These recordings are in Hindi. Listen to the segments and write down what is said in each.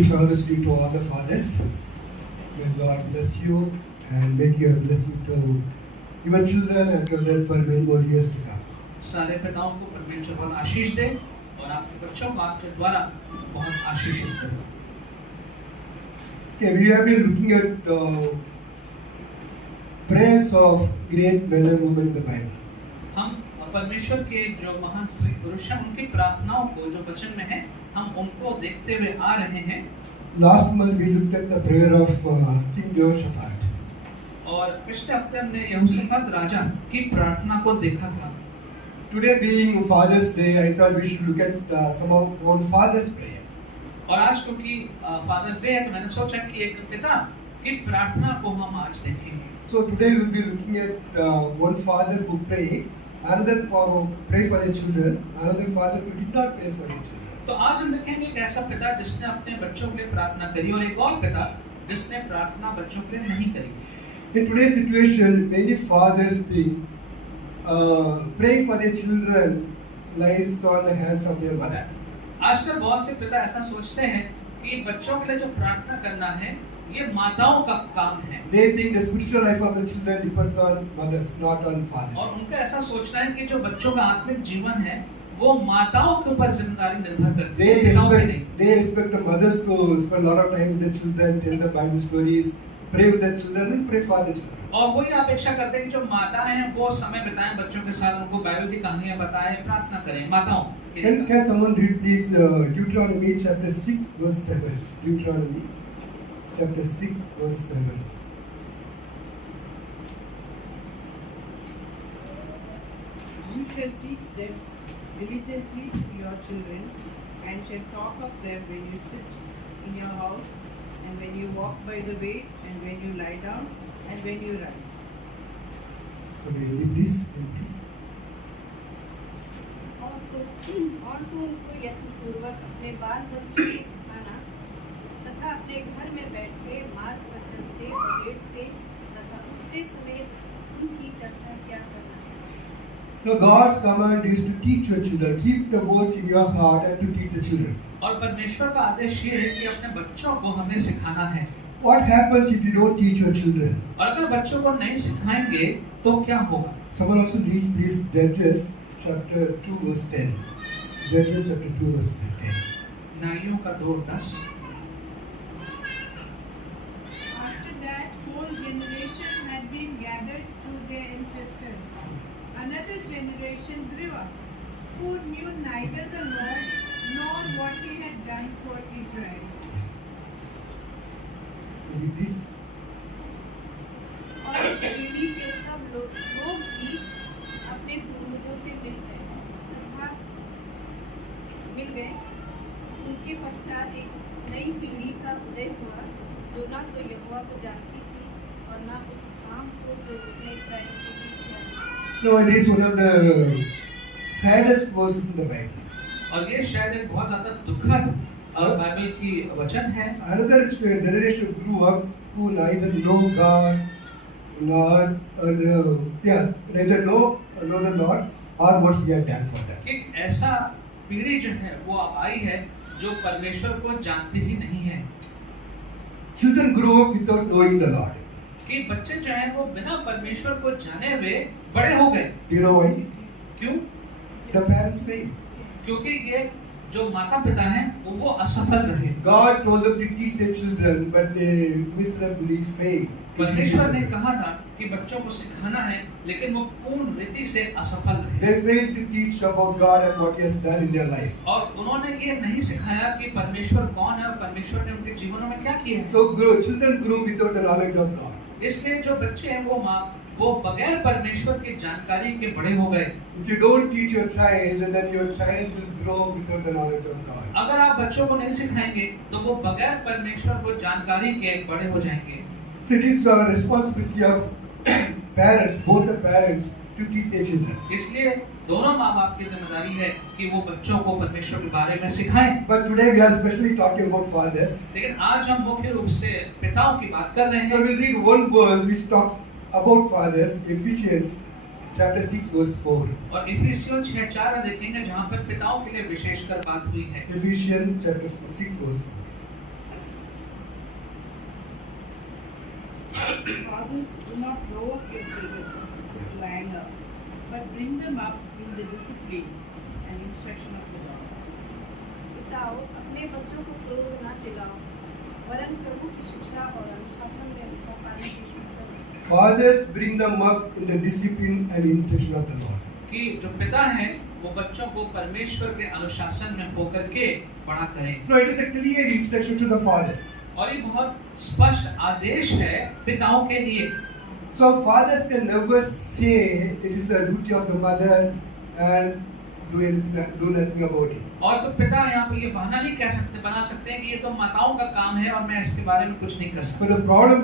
Happy Father's Day to all the fathers. May God bless you and make you a blessing to your children and to others for many more years to come. सारे पिताओं को परमेश्वर बहुत आशीष दे और आपके बच्चों को आपके द्वारा बहुत आशीषित करे। Okay, we have been looking at the prayers of great men and women in the Bible. हम परमेश्वर के जो महान स्त्री पुरुष हैं उनकी प्रार्थनाओं को जो वचन में है हम उनको देखते हुए आ रहे हैं। Last month we looked at the prayer of King Jehoshaphat. और पिछले हफ्ते हमने यहोशापात राजा की प्रार्थना को देखा था। Today being Father's Day, I thought we should look at some of our father's prayer. और आज क्योंकि फादर्स डे है तो मैंने सोचा कि एक पिता की प्रार्थना को हम आज देखेंगे। So today we will be looking at one father who prayed, another pray for their children, another father who did not pray for their children. तो आज हम देखेंगे एक ऐसा पिता जिसने अपने बच्चों के लिए प्रार्थना करी और एक और पिता जिसने प्रार्थना बच्चों के लिए नहीं करी। In today's situation, many fathers think praying for their children lies on the hands of their mother. आजकल बहुत से पिता ऐसा सोचते हैं कि बच्चों के लिए जो प्रार्थना करना है ये माताओं का काम है। They think the spiritual life of the children depends on mothers, not on fathers. और उनका ऐसा सोचना है कि जो बच्चों का आत्मिक जीवन है वो माताओं के ऊपर जिम्मेदारी निर्भर करती है, पिताओं पे नहीं। They expect the mothers to spend a lot of time with the children, tell the Bible stories, pray with the children, and pray for the children. और वही अपेक्षा करते हैं कि जो माताएं हैं वो समय बिताएं बच्चों के साथ, उनको बाइबल की कहानियां बताएं, प्रार्थना करें माताओं। Can someone read please Deuteronomy chapter 6 verse 7? Deuteronomy chapter 6 verse 7. You shall teach them diligently to your children, and shall talk of them when you sit in your house, and when you walk by the way, and when you lie down, and when you rise. So please. और तो उनको यत्नपूर्वक अपने बाल बच्चों को सिखाना तथा अपने घर में बैठते मार्ग पर चलते लेटते तथा उठते समय उनकी चर्चा क्या करना है। Now God's command is to teach your children. Keep the words in your heart and to teach the children. और परमेश्वर का आदेश ये है कि अपने बच्चों को हमें सिखाना है। What happens if you don't teach your children? और अगर बच्चों को नहीं सिखाएंगे तो क्या होगा? Someone also read please Judges chapter 2 verse 10. Judges chapter 2 verse 10. न्यायों का 2:10। After that whole generation had been gathered to their ancestors, another generation grew up, who knew neither the Lord nor what He had done for Israel. Read this. और इस पीढ़ी के सब लोग भी अपने पूर्वजों से मिल गए। उनके पश्चात एक नई पीढ़ी का उदय हुआ जो ना तो यहोवा को जानती थी और ना उस काम को जो उसने इस्राएल के लिए किया। No, it is one of the saddest verses in the Bible. और ये शायद एक बहुत ज्यादा दुखद बाइबल की वचन है। Another generation grew up who neither know God nor neither know the Lord or what He had done for them. कि ऐसा पीढ़ी जो है वो आई है जो परमेश्वर को जानती ही नहीं है। Children grow up without knowing the Lord. कि बच्चे जो हैं वो बिना परमेश्वर को जाने हुए बड़े हो गए। Do you know why? क्यों? The parents failed. क्योंकि ये जो माता पिता हैं वो असफल रहे। God told them to teach their children, but they miserably failed. परमेश्वर ने कहा था कि बच्चों को सिखाना है लेकिन वो पूर्ण रीति से असफल रहे। They failed to teach about God and what He has done in their life. और उन्होंने ये नहीं सिखाया कि परमेश्वर कौन है और परमेश्वर ने उनके जीवनों में क्या किया है। So children grew without the knowledge of God. इसलिए जो बच्चे हैं वो बगैर परमेश्वर की जानकारी के बड़े हो गए। If you don't teach your child, then your child will grow without the knowledge of God. अगर आप बच्चों को नहीं सिखाएंगे तो वो बगैर परमेश्वर को जानकारी के बड़े हो जाएंगे। So it is our responsibility of parents, both the parents, to teach their children. इसलिए दोनों माँ बाप की जिम्मेदारी है कि वो बच्चों को परमेश्वर के बारे में सिखाएं। But today we are especially talking about fathers. लेकिन आज हम मुख्य रूप से पिताओं की बात कर रहे So हैं। we'll read one verse which talks about fathers, Ephesians chapter 6 verse 4. और इफिसियों 6:4 में देखेंगे जहाँ पर पिताओं के लिए विशेषकर बात हुई है। Ephesians chapter 6 verse 4. Fathers, do not provoke your children to anger, but bring them up in the discipline and instruction of the Lord. पिताओं, अपने बच्चों को क्रोध न दिलाओ, वरन प्रभु की शिक्षा और अनुशासन में उनका पालन पोषण करो। Fathers, bring them up in the discipline and instruction of the Lord. कि जो पिता हैं वो बच्चों को परमेश्वर के अनुशासन में होकर के बड़ा करें। No, it is a clear instruction to the father. और ये बहुत स्पष्ट आदेश है पिताओं के लिए। So fathers can never say it is a duty of the mother and do nothing about it. और तो पिता यहाँ पे ये बहाना नहीं बना सकते हैं कि ये तो माताओं का काम है और मैं इसके बारे में कुछ नहीं कर सकता। But the problem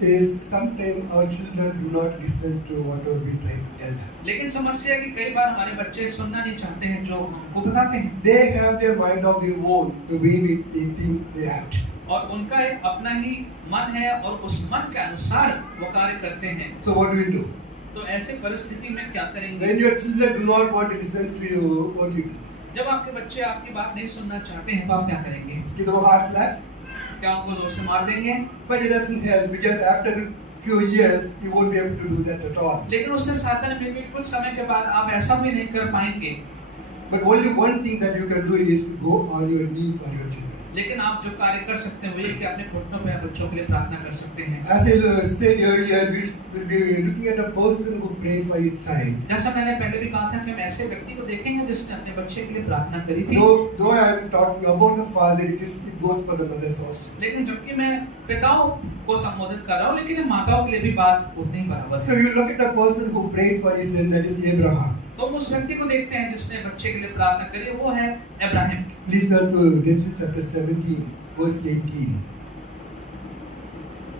is sometimes our children do not listen to whatever we try to tell them. लेकिन समस्या है कि कई बार हमारे बच्चे सुनना नहीं चाहते हैं जो हमको बताते हैं। They have their mind of their own, the way they think they act. और उनका एक अपना ही मन है और उस मन के अनुसार वो कार्य करते हैं। So what do we do? तो ऐसे परिस्थिति में क्या करेंगे? When your children do not want to listen to you, what do you do? जब आपके बच्चे आपकी बात नहीं सुनना चाहते हैं तो आप क्या करेंगे? Give them a hard slap? क्या उनको जोर से मार देंगे? But it doesn't help because after a few years you won't be able to do that at all. लेकिन उससे साधन में भी कुछ समय के बाद आप ऐसा भी नहीं कर पाएंगे। But only one thing that you can do is to go on your knee for your children. लेकिन आप जो कार्य कर सकते हैं वो ये कि अपने घुटनों पे बच्चों के लिए प्रार्थना कर सकते हैं। As I said earlier, we will be looking at a person who prayed for his child. जैसा मैंने पहले भी कहा था कि हम ऐसे व्यक्ति को देखेंगे जिसने अपने बच्चे के लिए प्रार्थना करी थी। Though I am talking about the father, it goes for the mothers also. लेकिन जबकि मैं पिताओं को संबोधित कर रहा हूँ लेकिन माताओं के लिए भी बात उतनी बराबर So है। you look at the person who prayed for his son, that is Abraham. तो उस व्यक्ति को देखते हैं जिसने बच्चे के लिए प्रार्थना करी, वो है Ibrahim. Please turn to Genesis chapter 17, verse 18.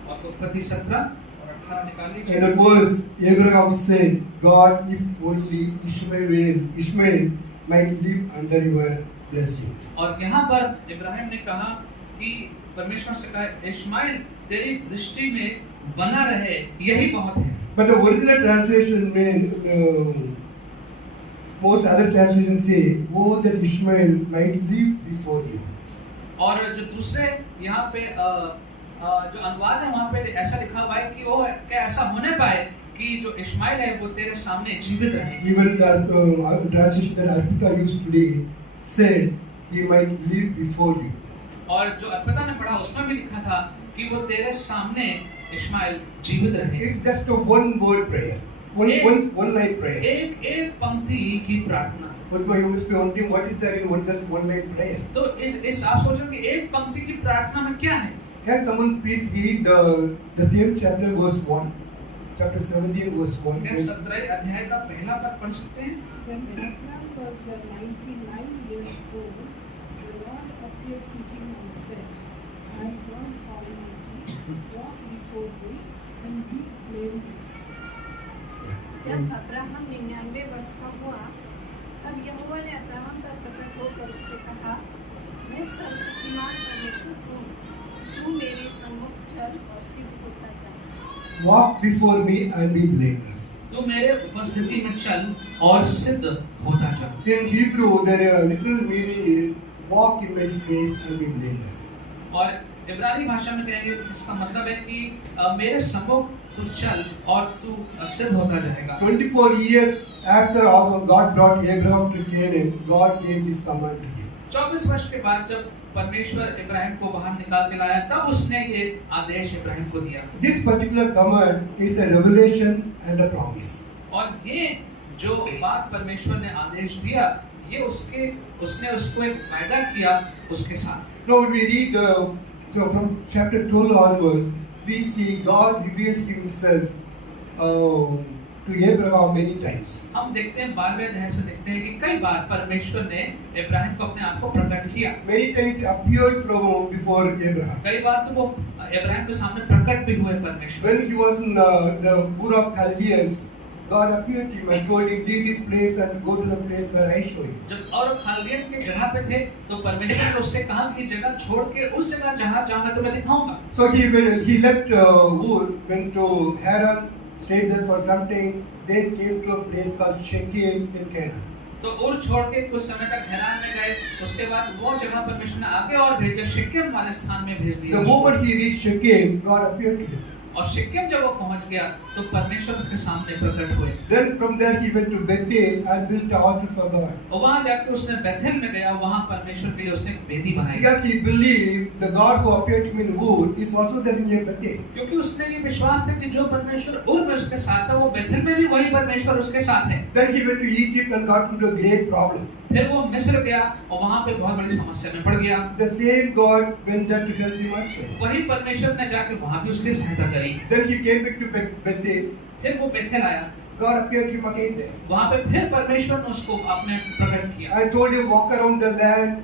और उत्पत्ति 17 और 18 निकाल लीजिए। And that verse, Abraham said, God, if only Ishmael might live under your blessing. और यहाँ पर इब्राहिम ने कहा कि परमेश्वर से कहा इश्माइल तेरी दृष्टि में बना रहे, यही बहुत है। But the original translation most other translations say, oh, that Ishmael might live before you. और जो दूसरे यहाँ पे जो अनुवाद है वहाँ पे ऐसा लिखा हुआ है कि वो क्या ऐसा होने पाए कि जो इश्माइल है वो तेरे सामने जीवित रहे। Even the translation that Arpita used today said he might live before you. और जो अर्पिता ने पढ़ा उसमें भी लिखा था कि वो तेरे सामने इश्माइल जीवित रहे। It's just a one word prayer, one line prayer. एक पंक्ति की प्रार्थना। But you must be wondering what is there in just one line prayer. तो इस आप सोचो कि एक पंक्ति की प्रार्थना में क्या है? Can someone please read the same chapter verse 1, chapter 17 verse 1. क्या 17 अध्याय का पहला पद पढ़ सकते हैं? When Abraham was 99 years old, the Lord appeared to him and said, I am God Almighty, walk before thee and be blameless. जब अब्राहम 99 वर्ष का हुआ, तब यहोवा ने अब्राहम पर प्रकट होकर उससे कहा, मैं सर्वशक्तिमान परमेश्वर हूँ, तू मेरे सम्मुख चल और सिद्ध होता जा। Walk before me and be blameless. तू मेरे उपस्थिति में चल और सिद्ध होता जा। In Hebrew, the literal meaning is walk in my face and be blameless. और इब्रानी भाषा में कहेंगे इसका मतलब है कि मेरे सम्मुख तू चल और तू सिद्ध होता जाएगा। 24 years after God brought Abraham to Canaan, God gave this command to him. 24 वर्ष के बाद जब परमेश्वर इब्राहिम को बाहर निकाल के लाया तब उसने ये आदेश इब्राहिम को दिया। This particular command is a revelation and a promise. और ये जो बात परमेश्वर ने आदेश दिया ये उसने उसको एक वायदा किया उसके साथ। Now we read so from chapter 12 onwards, we see God revealed himself to Abraham many times. हम देखते हैं 12वें अध्याय से देखते हैं कि कई बार परमेश्वर ने इब्राहिम को अपने आप को प्रकट किया। Many times he appeared from before Abraham. कई बार तो वो इब्राहिम के सामने प्रकट भी हुए परमेश्वर। When he was in the Ur of Chaldeans, God appeared to him and told him, leave this place and go to the place where I show you. जब और खालियन के जगह पे थे तो परमेश्वर ने उससे कहा कि जगह छोड़ के उस जगह जहाँ मैं तुम्हें दिखाऊंगा। So he left Ur, went to Haran, stayed there for some time, then came to a place called Shechem in Canaan. तो उर छोड़ के कुछ समय तक हैरान में गए, उसके बाद वो जगह परमेश्वर ने आगे और भेजा, शेकेम वाले स्थान में भेज दिया। The moment he reached Shechem, God appeared to him. और शिक्किम जब वो पहुंच गया तो परमेश्वर के सामने प्रकट हुए। Then from there he went to Bethel and built an altar for God. और वहां जाकर उसने बेथेल में गया, वहां परमेश्वर के लिए उसने एक वेदी बनाई, Because he believed the God who appeared to him in Ur is also there in Bethel. क्योंकि उसने ये विश्वास था कि जो परमेश्वर उर में उसके साथ है वो बेथेल में भी वही परमेश्वर उसके साथ है। Then he went to Egypt and got into a great problem. फिर वो मिस्र गया और वहां पे बहुत बड़ी समस्या में पड़ गया। The same God went there to help him as well. वही परमेश्वर ने जाकर वहां भी उसकी सहायता करी। Then he came back to Bethel. फिर वो बेथेल आया, God appeared to him again there. वहां पे फिर परमेश्वर ने उसको अपने प्रकट किया I told him walk around the land.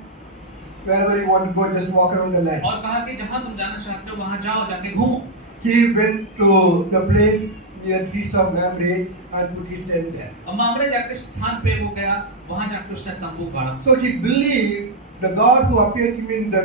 Wherever you want to go, just walk around the land. और कहा कि जहां तुम जाना चाहते हो वहां जाओ, जाके घूमो। He went to the place near trees of Mamre and put his tent there. और मामरे जाके स्थान पे वो गया, वहां जाके उसने तंबू गाड़ा। So he believed the God who appeared to him in the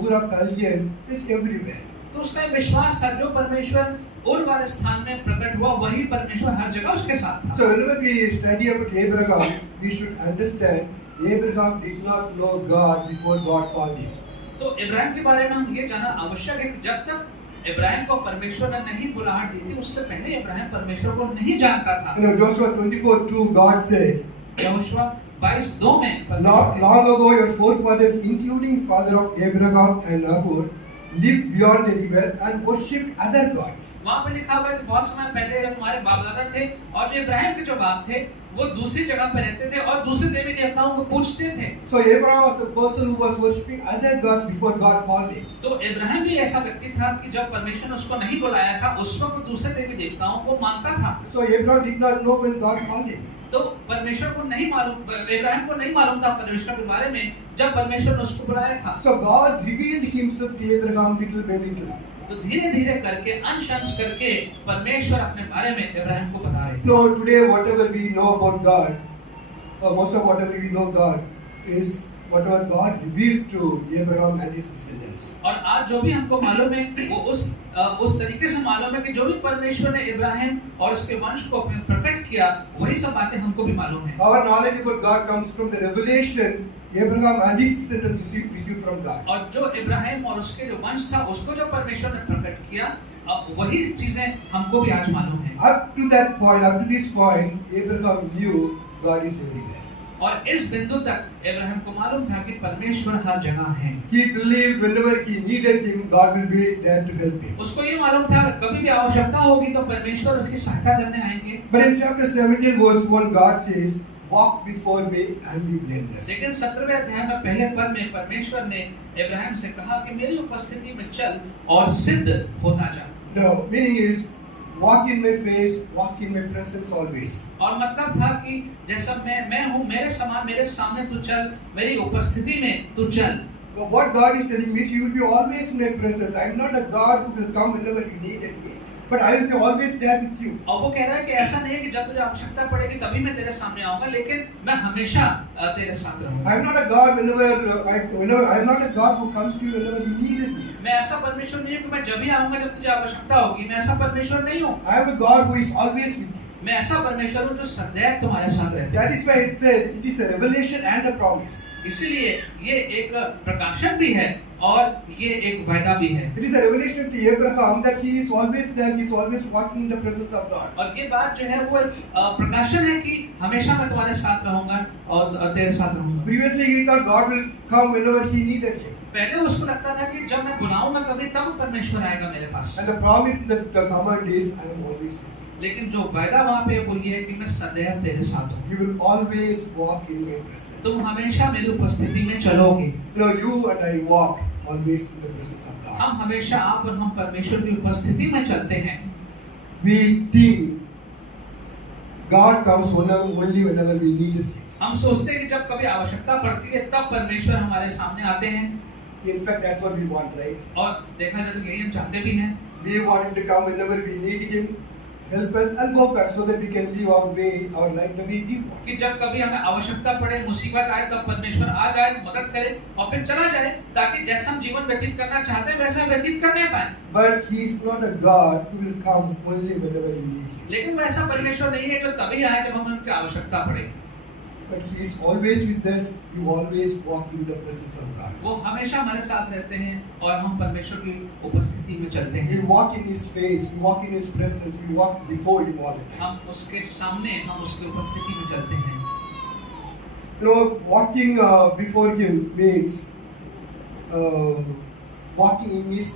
Ur of Chaldeans is everywhere. तो उसका एक विश्वास था जो परमेश्वर उर वाले स्थान में प्रकट हुआ वही परमेश्वर हर जगह उसके साथ था। So whenever we study about Abraham, we should understand Abraham did not know God before God called him. तो इब्राहिम के बारे में हम ये जानना आवश्यक है कि जब तक इब्राहिम को परमेश्वर ने नहीं बुलाहट दी थी, उससे पहले इब्राहिम परमेश्वर को नहीं जानता था। You know, Joshua 24:2, God said, यहोशू 22:2 में "Not long ago your forefathers, including father of Abraham and Nahor, lived beyond the river and worshipped other gods." वहाँ पे लिखा हुआ है कि बहुत समय पहले तुम्हारे बाप दादा थे और जो इब्राहिम के जो बाप थे वो दूसरी जगह पे रहते थे और दूसरे देवी देवताओं को पूजते थे। So Abraham was the person who was worshipping other gods before God called him. तो इब्राहिम भी ऐसा व्यक्ति था कि जब परमेश्वर ने उसको नहीं बुलाया था उस वक्त वो दूसरे देवी देवताओं को मानता था। So Abraham did not know when God called him. तो परमेश्वर को नहीं मालूम, इब्राहिम को नहीं मालूम था परमेश्वर के बारे में जब परमेश्वर ने उसको बुलाया था। So God revealed himself to Abraham little by little. तो धीरे धीरे करके अंश अंश करके परमेश्वर अपने बारे में इब्राहिम को बता रहे थे। So today whatever we know about God, most of whatever we know God is whatever God revealed to Abraham and his descendants. और आज जो भी हमको मालूम है वो उस तरीके से मालूम है कि जो भी परमेश्वर ने इब्राहिम और उसके वंश को अपने प्रकट किया वही सब बातें हमको भी मालूम है। Our knowledge about God comes from the revelation Abraham and his descendants received from God. और जो इब्राहिम और उसके जो वंश था उसको जो परमेश्वर ने प्रकट किया वही चीजें हमको भी आज मालूम है। Up to that point, up to this point, Abraham knew God is everywhere. और इस बिंदु तक इब्राहिम को मालूम था कि परमेश्वर हर जगह है। He believed whenever he needed him, God will be there to help him. उसको ये मालूम था कभी भी आवश्यकता होगी तो परमेश्वर उसकी सहायता करने आएंगे। But in chapter 17 verse 1, God says, "Walk before me and be blameless." लेकिन 17वें अध्याय में पहले पद में परमेश्वर ने इब्राहिम से कहा कि मेरी उपस्थिति में चल और सिद्ध होता जा। The meaning is, walk in my face, walk in my presence always. और मतलब था कि जैसा मैं हूँ मेरे समान मेरे सामने तू चल, मेरी उपस्थिति में तू चल। But what God is telling me is, you will be always in my presence. I am not a God who will come whenever you need me, but I will be always there with you. और वो कह रहा है कि ऐसा नहीं है कि जब तुझे आवश्यकता पड़ेगी तभी मैं तेरे सामने आऊंगा, लेकिन मैं हमेशा तेरे साथ रहूंगा। I am not a God I am not a God who comes to you whenever you need me. मैं ऐसा परमेश्वर नहीं हूँ कि मैं जब ही आऊंगा जब तुझे आवश्यकता होगी। मैं ऐसा परमेश्वर नहीं हूँ। I am a God who is always with you. मैं ऐसा परमेश्वर हूँ जो सदैव तुम्हारे साथ रहता है। That is why I said it is a revelation and a promise. इसीलिए ये एक प्रकाशन भी है और ये एक वायदा भी है। It is a revelation to Abraham that he is always there, he is always walking in the presence of God. और ये बात जो है वो एक प्रकाशन है कि हमेशा मैं तुम्हारे साथ रहूंगा और तेरे साथ रहूंगा। Previously he thought God will come whenever he needed him. पहले उसको लगता था कि जब मैं बुलाऊंगा कभी तब परमेश्वर आएगा मेरे पास। And the promise that the command is, I am always with you. लेकिन जो वायदा वहाँ पे वो ये है कि मैं सदैव तेरे साथ हूँ। You will always walk in my presence. तुम हमेशा मेरी उपस्थिति में चलोगे। You know, you and I walk always in the presence of God. हम हमेशा आप और हम परमेश्वर की उपस्थिति में चलते हैं। We think God comes only whenever we need him. हम सोचते हैं कि जब कभी आवश्यकता पड़ती है तब परमेश्वर हमारे सामने आते हैं। In fact, that's what we want, right? और देखा जाए तो यही हम चाहते भी हैं। We want him to come whenever we need him, help us and go back so that we can live our life the way we want. कि जब कभी हमें आवश्यकता पड़े, मुसीबत आए तब परमेश्वर आ जाए, मदद करे और फिर चला जाए ताकि जैसा हम जीवन व्यतीत करना चाहते हैं वैसा व्यतीत करने पाए। But he is not a God who will come only whenever you need him. लेकिन वैसा परमेश्वर नहीं है जो तभी आए जब हमें उनकी आवश्यकता पड़े। but He is always with us. You always walk in the presence of God. वो हमेशा हमारे साथ रहते हैं और हम परमेश्वर की उपस्थिति में चलते We हैं। walk in His face. We walk in His presence. We walk before Him all the time. हम उसके सामने, हम उसकी उपस्थिति में चलते हैं। Walking before Him means walking in His,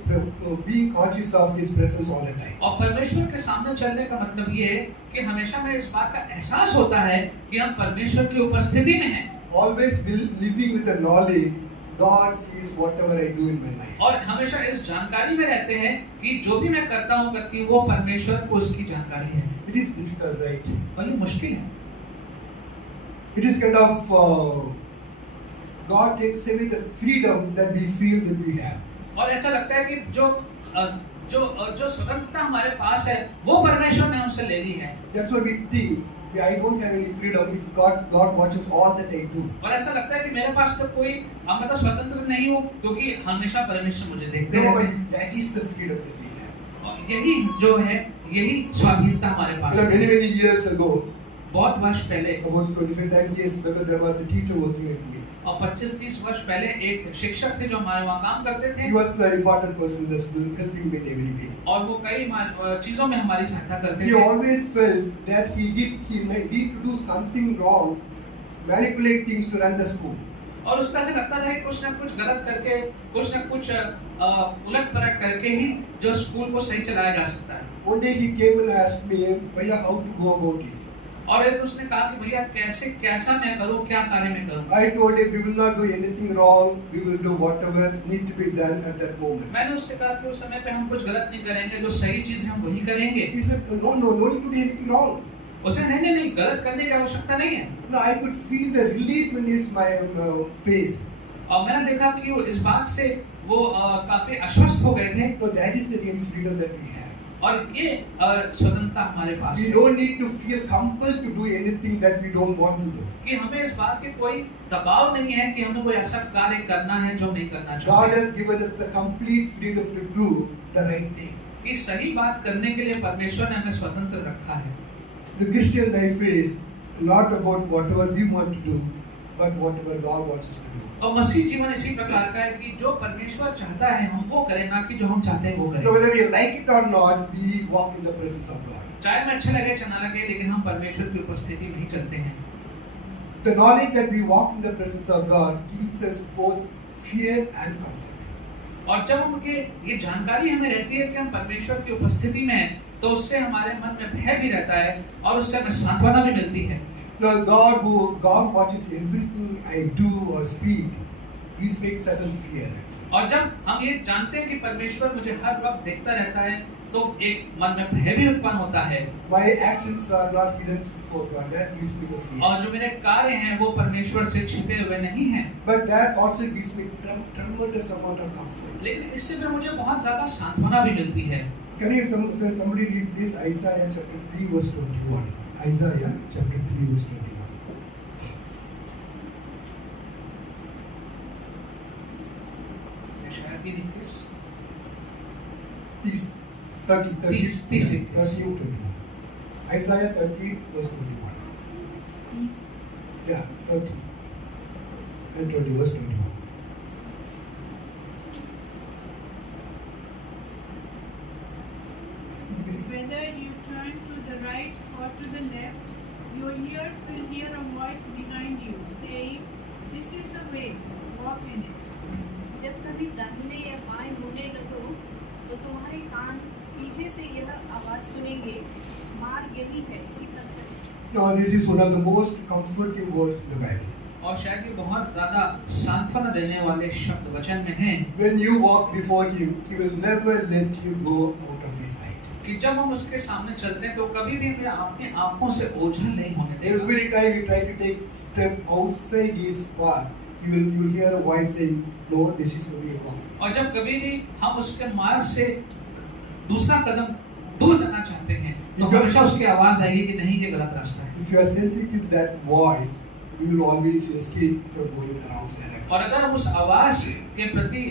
being conscious of His presence all the time. और परमेश्वर के सामने चलने का मतलब ये है कि हमेशा हमें इस बात का एहसास होता है कि हम परमेश्वर की उपस्थिति में हैं। Always living with the knowledge God sees whatever I do in my life. और हमेशा इस जानकारी में रहते हैं कि जो भी मैं करता हूँ करती हूँ वो परमेश्वर को उसकी जानकारी है। It is difficult, right? और ये मुश्किल है। It is kind of God takes away the freedom that we feel that we have. और ऐसा लगता है कि जो स्वतंत्रता हमारे पास है वो परमेश्वर ने हमसे ले ली है। That's what we think. I don't have any freedom if God watches all that I do. और ऐसा लगता है कि मेरे पास तो कोई, अब मैं तो स्वतंत्र नहीं हूँ क्योंकि हमेशा परमेश्वर मुझे देखते No, रहते but हैं। that is the freedom that we have. और यही जो है, यही स्वाधीनता हमारे पास है। Many years ago, बहुत वर्ष पहले, about 25-30 years ago, there was a teacher working with me. और 25-30 वर्ष पहले एक शिक्षक थे जो हमारे वहाँ काम करते थे। He was the important person in the school, helping me in every way. और वो कई चीजों में हमारी सहायता करते He थे। always felt that he might need to do something wrong, manipulate things to run the school. और उसका ऐसा लगता था कि कुछ ना कुछ गलत करके, कुछ ना कुछ उलट पलट करके ही जो स्कूल को सही चलाया जा सकता है। One day he came and asked me, "Bhaiya, how to go about it?" और एक उसने कहा कि भैया कैसा मैं करूं, क्या कार्य मैं करूं। I told him, "We will not do anything wrong. We will do whatever need to be done at that moment." मैंने उससे कहा कि उस समय पे हम कुछ गलत नहीं करेंगे, जो सही चीज है हम वही करेंगे। He said, "No need to do anything wrong." उसे नहीं गलत करने की आवश्यकता नहीं है। No, I could feel the relief in my face. और मैंने देखा कि वो इस बात से वो काफी आश्वस्त हो गए थे। So that is the real freedom that we have. और ये स्वतंत्रता हमारे पास We है don't need to feel compelled to do anything that we don't want to do. कि हमें इस बात की कोई दबाव नहीं है कि हमें कोई ऐसा कार्य करना है जो नहीं करना God चाहते। has given us the complete freedom to do the right thing. कि सही बात करने के लिए परमेश्वर ने हमें स्वतंत्र रखा है। The Christian life is not about whatever we want to do, but whatever God wants us to do. और मसीह जीवन इसी प्रकार का है कि जो परमेश्वर चाहता है हम वो करें, ना कि जो हम चाहते हैं वो So करें। whether we like it or not, we walk in the presence of God. चाहे हमें अच्छे लगे चाहे ना लगे, लेकिन हम परमेश्वर की उपस्थिति में ही चलते हैं। The knowledge that we walk in the presence of God gives us both fear and comfort. और जब हमके ये जानकारी हमें रहती है कि हम परमेश्वर की उपस्थिति में हैं, तो उससे हमारे मन में भय भी रहता है और उससे हमें सांत्वना भी मिलती है। Now God watches everything I do or speak. This makes certain fear. और जब हम ये जानते हैं कि परमेश्वर मुझे हर वक्त देखता रहता है, तो एक मन में भय भी उत्पन्न होता है। My actions are not hidden before God. That gives me the fear. और जो मेरे कार्य हैं वो परमेश्वर से छिपे हुए नहीं हैं। But that also gives me tremendous amount of comfort. लेकिन इससे भी मुझे बहुत ज्यादा सांत्वना भी मिलती है। Can you somebody read this Isaiah chapter 3 verse 21? Isaiah chapter 3 verse 21. शायद ये 21. Isaiah 30 verse 21. Yeah, 30 and 20 verse 21. Whether you turn to the right or to the left, your ears will hear a voice behind you saying, "This is the way, walk in it." जब कभी दाहिने या बाएं मुड़ने लगो तो तुम्हारे कान पीछे से यह आवाज सुनेंगे, मार्ग यही है, इसी पर चलो। Now this is one of the most comforting words in the Bible. और शायद ये बहुत ज्यादा सांत्वना देने वाले शब्द वचन में हैं When you walk before Him, He will never let you go out of His sight. कि जब हम उसके सामने चलते हैं तो कभी भी हमें अपनी आंखों से ओझल नहीं होने देगा। Every time you try to take step outside His path, you will hear a voice saying, "No, this is only a walk." और जब कभी भी हम उसके मार्ग से दूसरा कदम दूर जाना चाहते हैं तो हमेशा उसकी आवाज आएगी कि नहीं, ये गलत रास्ता है। If you are sensitive to that voice, you will always escape from going the wrong direction. और अगर हम उस आवाज के प्रति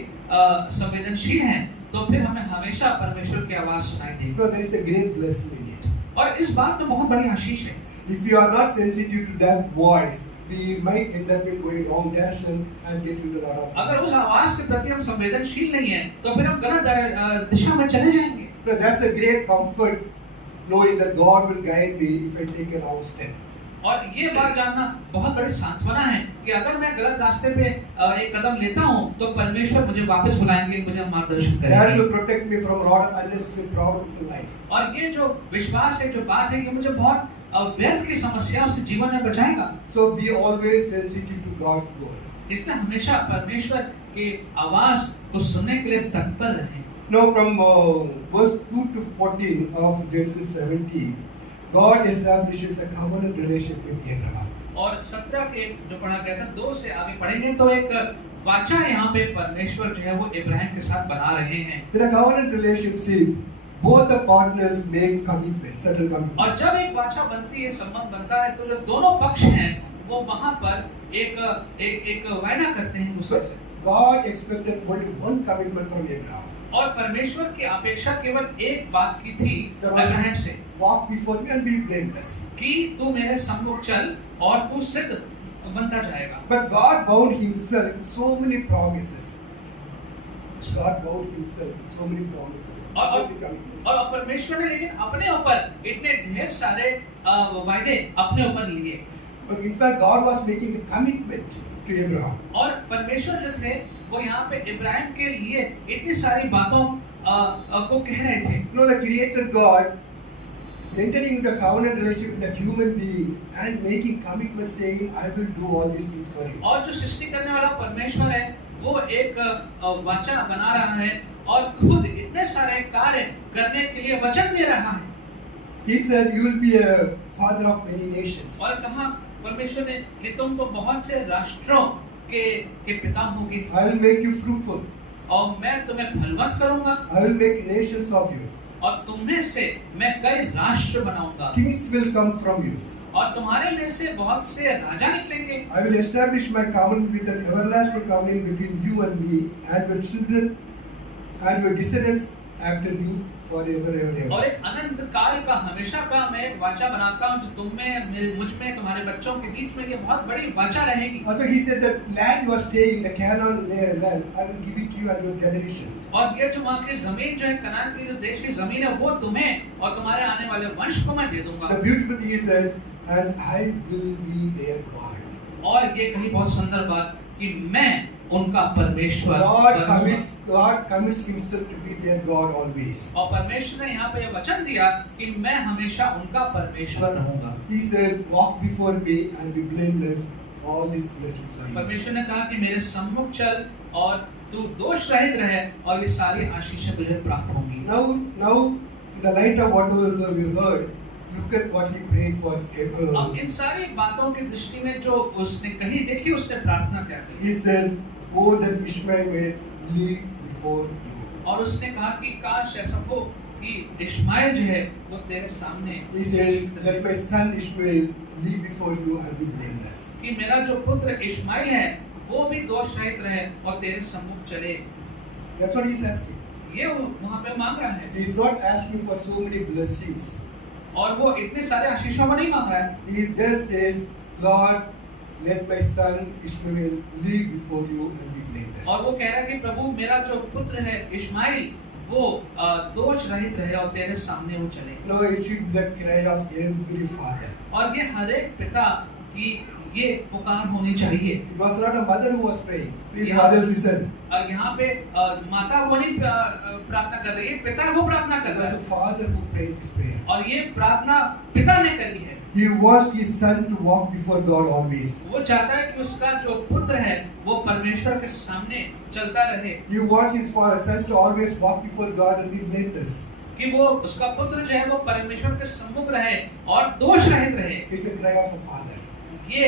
संवेदनशील हैं तो फिर हमें हमेशा परमेश्वर की आवाज सुनाई देगी। No, there is a great blessing in it. और इस बात में बहुत बड़ी आशीष है। If you are not sensitive to that voice, we might end up in going wrong direction and get into a lot of. अगर उस आवाज के प्रति हम संवेदनशील नहीं है तो फिर हम गलत दिशा में चले जाएंगे। No, that's a great comfort, knowing that God will guide me if I take a wrong step. और ये बात जानना बहुत बड़ी सांत्वना है कि अगर मैं गलत रास्ते पे एक कदम लेता हूँ तो परमेश्वर मुझे वापस बुलाएंगे, मुझे मार्गदर्शन That करेंगे। will protect me from a lot of unnecessary problems in life. और ये जो विश्वास है, जो बात है, ये मुझे बहुत व्यर्थ की समस्याओं से जीवन में बचाएगा। So be always sensitive to God's word. इसलिए हमेशा परमेश्वर के आवाज को सुनने के लिए तत्पर रहें। Now from verse 2 to 14 of Genesis 17, God establishes a covenant relationship with Abraham. और 17 के जो पढ़ा गया था 2 से आगे पढ़ेंगे तो एक वाचा यहाँ पे परमेश्वर जो है वो इब्राहिम के साथ बना रहे हैं। In a covenant relationship, both the partners make commitments, certain commitments. और जब एक वाचा बनती है, संबंध बनता है, तो जो दोनों पक्ष हैं वो वहाँ पर एक वायदा करते हैं दूसरे से। God expected only one commitment from Abraham. और परमेश्वर की अपेक्षा केवल एक बात की थी इब्राहिम से, Walk before me and be blameless. कि तू मेरे सम्मुख चल और तू सिद्ध बनता जाएगा। But God bound himself with so many promises. God bound himself with so many promises. और परमेश्वर ने लेकिन अपने ऊपर इतने ढेर सारे वायदे अपने ऊपर लिए। But in fact, God was making a commitment to Abraham. और परमेश्वर जो थे वो यहाँ पे इब्राहिम के लिए इतनी सारी बातों को कह रहे थे। You know, the Creator God entering into a covenant relationship with a human being and making commitment, saying, "I will do all these things for you." और जो सृष्टि करने वाला परमेश्वर है वो एक वाचा बना रहा है और खुद इतने सारे कार्य करने के लिए वचन दे रहा है। He said, "You will be a father of many nations." और कहा परमेश्वर ने कि तुम तो बहुत से राष्ट्रों के पिता होगे। I will make you fruitful. और मैं तुम्हें फलवंत करूंगा। I will make nations of you. और तुम्हें से मैं कई राष्ट्र बनाऊंगा। Kings will come from you. और तुम्हारे में से बहुत से राजा निकलेंगे। I will establish my covenant with an everlasting covenant between you and me and your children and your descendants after me forever and ever. और एक अनंत काल का हमेशा का मैं एक वाचा बनाता हूँ जो तुम में, मुझ में, तुम्हारे बच्चों के बीच में ये बहुत बड़ी वाचा रहेगी। Also he said that land you are staying, the Canaan land, I will give it to you and your generations. और ये जो वहाँ की जमीन जो है, कनान की जो देश की जमीन है, वो तुम्हें और तुम्हारे आने वाले वंश को मैं दे दूंगा। The beautiful thing is that, and I will be their God. और ये कही बहुत सुंदर बात कि मैं उनका परमेश्वर बनूंगा। God commits himself to be their God always. और परमेश्वर ने यहाँ पे ये वचन दिया कि मैं हमेशा उनका परमेश्वर रहूंगा। He said, "Walk before me and be blameless. All these blessings are yours." परमेश्वर ने कहा कि मेरे सम्मुख चल और तू दोष रहित रहे और ये सारी आशीषें तुझे प्राप्त होंगी। Now, in the light of whatever we heard, look at what he prayed for Abraham. अब इन सारी बातों की दृष्टि में जो उसने कही, देखिए उसने प्रार्थना क्या की। He said, "Oh, that Ishmael may live before you." और उसने कहा कि काश ऐसा हो कि इश्माइल जो है वो तेरे सामने, He says, "Let my son Ishmael live before you and be blameless." कि मेरा जो पुत्र इश्माइल है वो भी दोष रहित रहे और तेरे सम्मुख चले। That's what he's asking. ये वहाँ पे मांग रहा है। He's not asking for so many blessings. और वो इतने सारे आशीषों को नहीं मांग रहा है। He just says, "Lord, let my son Ishmael live before you and be blameless." और वो कह रहा है कि प्रभु मेरा जो पुत्र है इश्माइल वो दोष रहित रहे और तेरे सामने वो चले। No, it should be the cry of every father. और ये हर एक पिता की ये पुकार होनी चाहिए। It was not a mother who was praying. Please, Yeah. fathers, listen. यहाँ पे माता वो नहीं प्रार्थना कर रही है, पिता वो प्रार्थना कर It रहा was है। a father who prayed this prayer. और ये प्रार्थना पिता ने करी है। He wants his son to walk before God always. वो चाहता है कि उसका जो पुत्र है वो परमेश्वर के सामने चलता रहे, He wants his son to always walk before God and be blameless. कि वो उसका पुत्र जो है वो परमेश्वर के सम्मुख रहे और दोष रहित रहे। It's a cry of a father. ये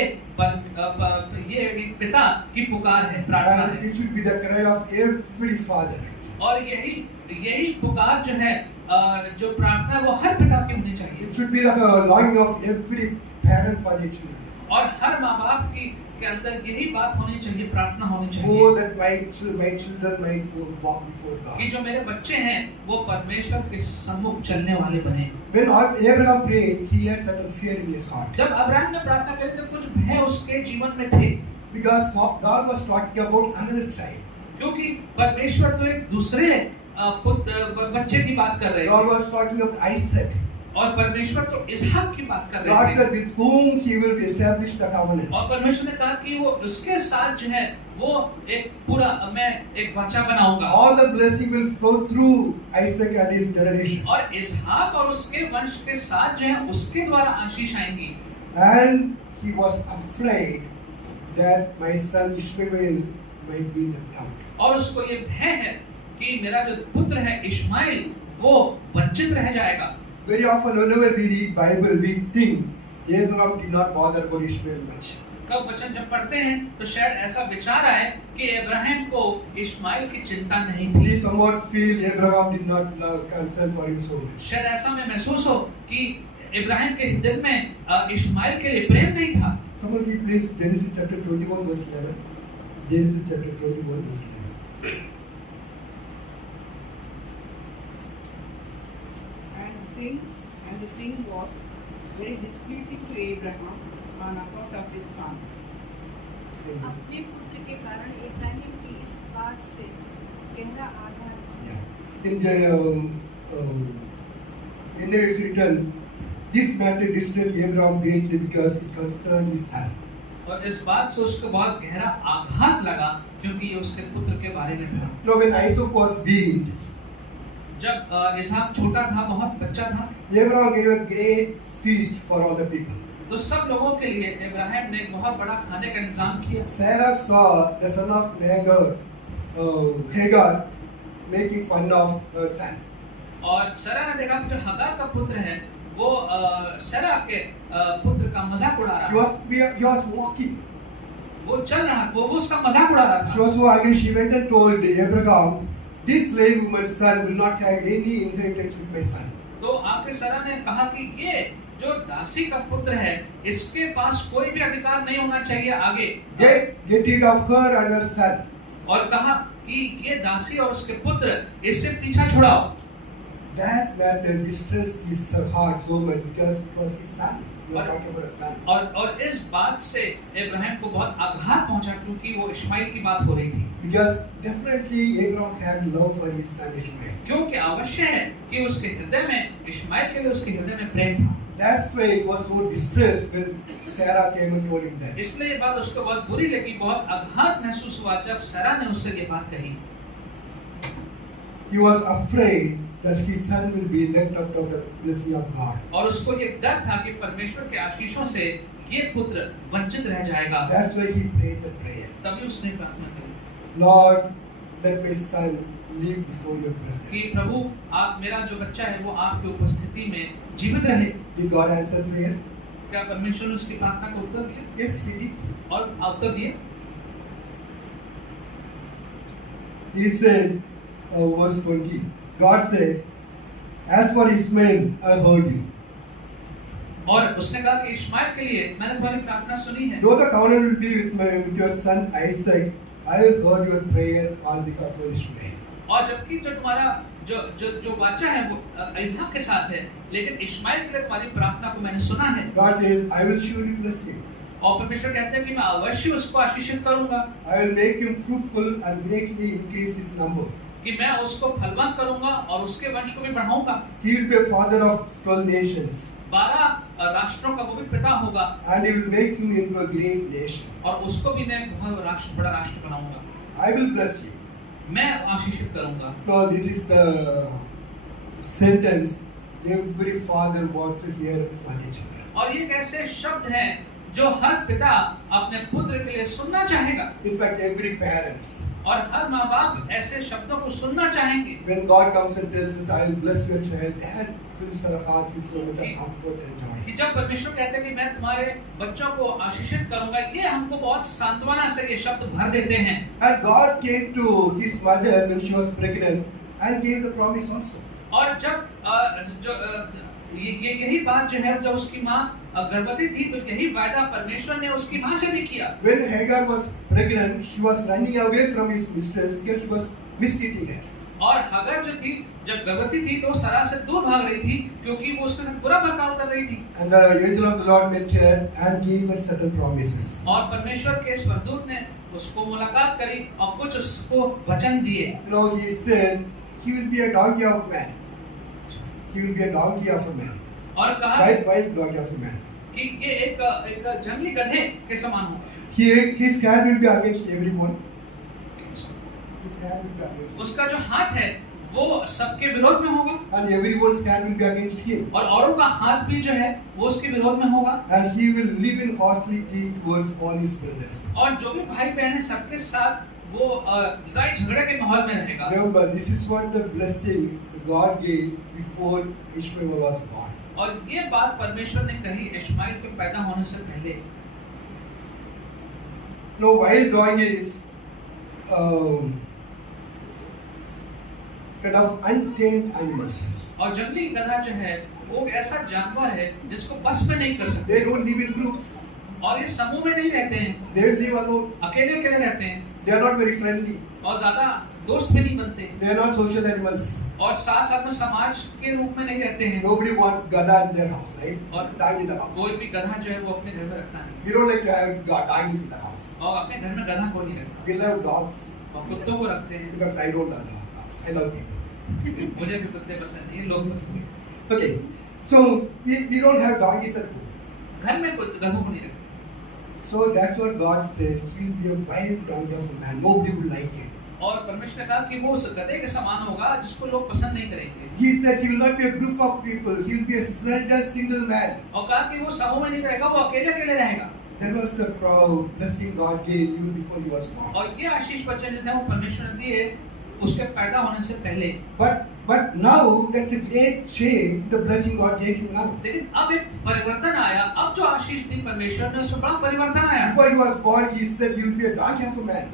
एक पिता की पुकार है, प्रार्थना And है। it should be the cry of every father. और यही पुकार जो है, जो प्रार्थना है वो हर पिता की होनी चाहिए। It should be the longing of every parent for their children. और हर माँ बाप की के अंदर यही बात होनी चाहिए, प्रार्थना होनी Oh, चाहिए that my children might walk before God. कि जो मेरे बच्चे हैं वो परमेश्वर के सम्मुख चलने वाले बने। When Abraham prayed, he had certain fear in his heart. जब अब्राहम ने प्रार्थना करी तो कुछ भय उसके जीवन में थे, Because God was talking about another child. क्योंकि परमेश्वर तो एक दूसरे बच्चे की बात कर रहे God थे was talking about Isaac. और परमेश्वर तो इसहाक की बात कर God रहे थे said with whom he will establish the covenant. और परमेश्वर ने कहा कि वो उसके साथ जो है वो एक पूरा मैं एक वाचा बनाऊंगा All the blessing will flow through Isaac and his generation. और इसहाक और उसके वंश के साथ जो है उसके द्वारा आशीष आएंगी। And he was afraid that my son Ishmael might be left out. और उसको ये भय है कि मेरा जो पुत्र है इश्माइल वो वंचित रह जाएगा। Very often whenever we read Bible, we think Abraham did not bother about Ishmael much. कब वचन जब पढ़ते हैं तो शायद ऐसा विचार आए कि इब्राहिम को इश्माइल की चिंता नहीं थी। We somewhat feel Abraham did not love concern for him so much. शायद ऐसा में महसूस हो कि इब्राहिम के दिल में इश्माइल के लिए प्रेम नहीं था। Someone read please Genesis chapter 21 verse 11. Genesis chapter 21 verse 11. And the thing was very displeasing to Abraham on account of his son. अपने पुत्र के कारण इब्राहिम की इस बात से गहरा आघात हुआ। In the it's written, this matter disturbed Abraham greatly because it concerned his son. और इस बात से उसको बहुत गहरा आघात लगा क्योंकि ये उसके पुत्र के बारे में था। Now when Isaac was weaned, जब इसहाक छोटा था, बहुत बच्चा था, Abraham gave a great feast for all the people. तो सब लोगों के लिए इब्राहिम ने बहुत बड़ा खाने का इंतजाम किया। Sarah saw the son of Hagar making fun of her son. और सरा ने देखा कि जो हगार का पुत्र है वो सरा के पुत्र का मजाक उड़ा रहा He was walking. वो चल रहा, वो उसका मजाक उड़ा रहा She था। was so angry. She went and told Abraham, "This slave woman's son will not have any inheritance with my son." तो आके सरा ने कहा कि ये जो दासी का पुत्र है इसके पास कोई भी अधिकार नहीं होना चाहिए आगे। Get rid of her and her son. और कहा कि ये दासी और उसके पुत्र इससे पीछा छुड़ाओ। That matter distressed his heart so much because it was his son. We are talking about a son. और इस बात से इब्राहिम को बहुत आघात पहुंचा क्योंकि वो इश्माइल की बात हो रही थी। Because definitely Abraham had love for his son Ishmael. क्योंकि आवश्यक है कि उसके हृदय में इश्माइल के लिए उसके हृदय में प्रेम था। That's why he was so distressed when Sarah came and told him that. इसलिए ये बात उसको बहुत बुरी लगी, बहुत आघात महसूस हुआ जब सरा ने उससे ये बात कही। He was afraid that his son will be left out of the blessing of God. और उसको ये डर था कि परमेश्वर के आशीषों से ये पुत्र वंचित रह जाएगा। That's why he prayed the prayer. तभी उसने प्रार्थना करी Lord, let my son live before your कि presence. प्रभु आप मेरा जो बच्चा है वो आपकी उपस्थिति में जीवित रहे। Did God answer prayer? क्या परमेश्वर ने उसकी प्रार्थना को उत्तर दिया? Yes, he did. और उत्तर दिए। He said, verse 20, God said, "As for Ishmael, I heard you." और उसने कहा कि इश्माइल के लिए मैंने तुम्हारी प्रार्थना सुनी है। Though the covenant will be with your son Isaac, I have heard your prayer on behalf of Ishmael. और जबकि जो तुम्हारा जो वाचा है वो इसहाक के साथ है, लेकिन इश्माइल के लिए तुम्हारी प्रार्थना को मैंने सुना है। God says, "I will surely bless him. और परमेश्वर कहते हैं कि मैं अवश्य उसको आशीषित करूंगा, I will make him fruitful and greatly increase his numbers. कि मैं उसको फलवंत करूंगा और उसके वंश को भी बढ़ाऊंगा। He will be a father of 12 nations, 12 राष्ट्रों का वो भी पिता होगा and he will make you into a great nation. और उसको भी मैं बहुत बड़ा राष्ट्र बनाऊंगा। I will bless you." मैं आशीषित करूंगा। Now, this is the sentence every father wants to hear for their children. और ये कैसे शब्द हैं जो हर पिता अपने पुत्र के लिए सुनना चाहेगा In fact, every parents. और हर माँ बाप ऐसे शब्दों को सुनना चाहेंगे। When God comes and tells us, "I will bless your child," that fills our hearts with so much of comfort and joy. कि जब परमेश्वर कहते हैं कि मैं तुम्हारे बच्चों को आशीषित करूंगा, ये हमको बहुत सांत्वना से ये शब्द भर देते हैं। And God came to his mother when she was pregnant and gave the promise also. और जब यही बात जो है जब उसकी माँ गर्भवती थी तो यही वायदा परमेश्वर ने उसकी माँ से भी किया। When Hagar was pregnant, she was running away from his mistress because she was mistreating her. और हगर जो थी जब गर्भवती थी तो सारा से दूर भाग रही थी क्योंकि वो उसके साथ बुरा बर्ताव कर रही थी। And the angel of the Lord met her and gave her certain promises. और परमेश्वर के स्वर्गदूत ने उसको मुलाकात करी और कुछ उसको वचन दिए। You know, he said, he will be a donkey of man. He will be a donkey of a man. और कहा Wild donkey of a man. कि ये एक जंगली गधे के समान होगा। His hand will be against everyone. His hand will be against. उसका जो हाथ है वो सबके विरोध में होगा And everyone's hand will be against him. और औरों का हाथ भी जो है वो उसके विरोध में होगा। And he will live in hostility towards all his brothers. और जो भी भाई बहन है सबके साथ वो लड़ाई झगड़े के माहौल में रहेगा। Remember, this is what the blessing God gave before Ishmael was born. और ये बात परमेश्वर ने कही इश्माइल के पैदा होने से पहले। No, wild donkeys kind of untamed animals. और जंगली गधा जो है वो ऐसा जानवर है जिसको बस में नहीं कर सकते। They don't live in groups. और ये समूह में नहीं रहते हैं, They live alone. अकेले अकेले रहते हैं They are not very friendly. और ज्यादा दोस्त भी नहीं बनते They are not social animals. और साथ साथ में समाज के रूप में नहीं रहते हैं। Nobody wants gada in their house, right? और Dog in the house. कोई भी गधा जो है वो अपने घर में रखता नहीं We don't like to have donkeys in the house. और अपने घर में गधा को नहीं रखता We love dogs और कुत्तों को रखते हैं। because I don't love dogs. I love people. मुझे भी कुत्ते पसंद नहीं है, लोग पसंद हैं। Okay, so we don't have donkeys at home. घर में गधों को नहीं रखते। So that's what God said. He will be a wild donkey of a man. Nobody will like him. और परमेश्वर ने कहा कि वो उस गधे के समान होगा जिसको लोग पसंद नहीं करेंगे। He said he will not be a group of people. He will be a slender single man. और कहा कि वो समूह में नहीं रहेगा, वो अकेले अकेले रहेगा। That was the proud blessing God gave even before he was born. और ये आशीष वचन जो थे वो परमेश्वर ने दिए उसके पैदा होने से पहले। But now that's a great change. The blessing God gave him now. लेकिन अब एक परिवर्तन आया। अब जो आशीष दी परमेश्वर ने उसमें बड़ा परिवर्तन आया। Before he was born, he said he will be a donkey of a man.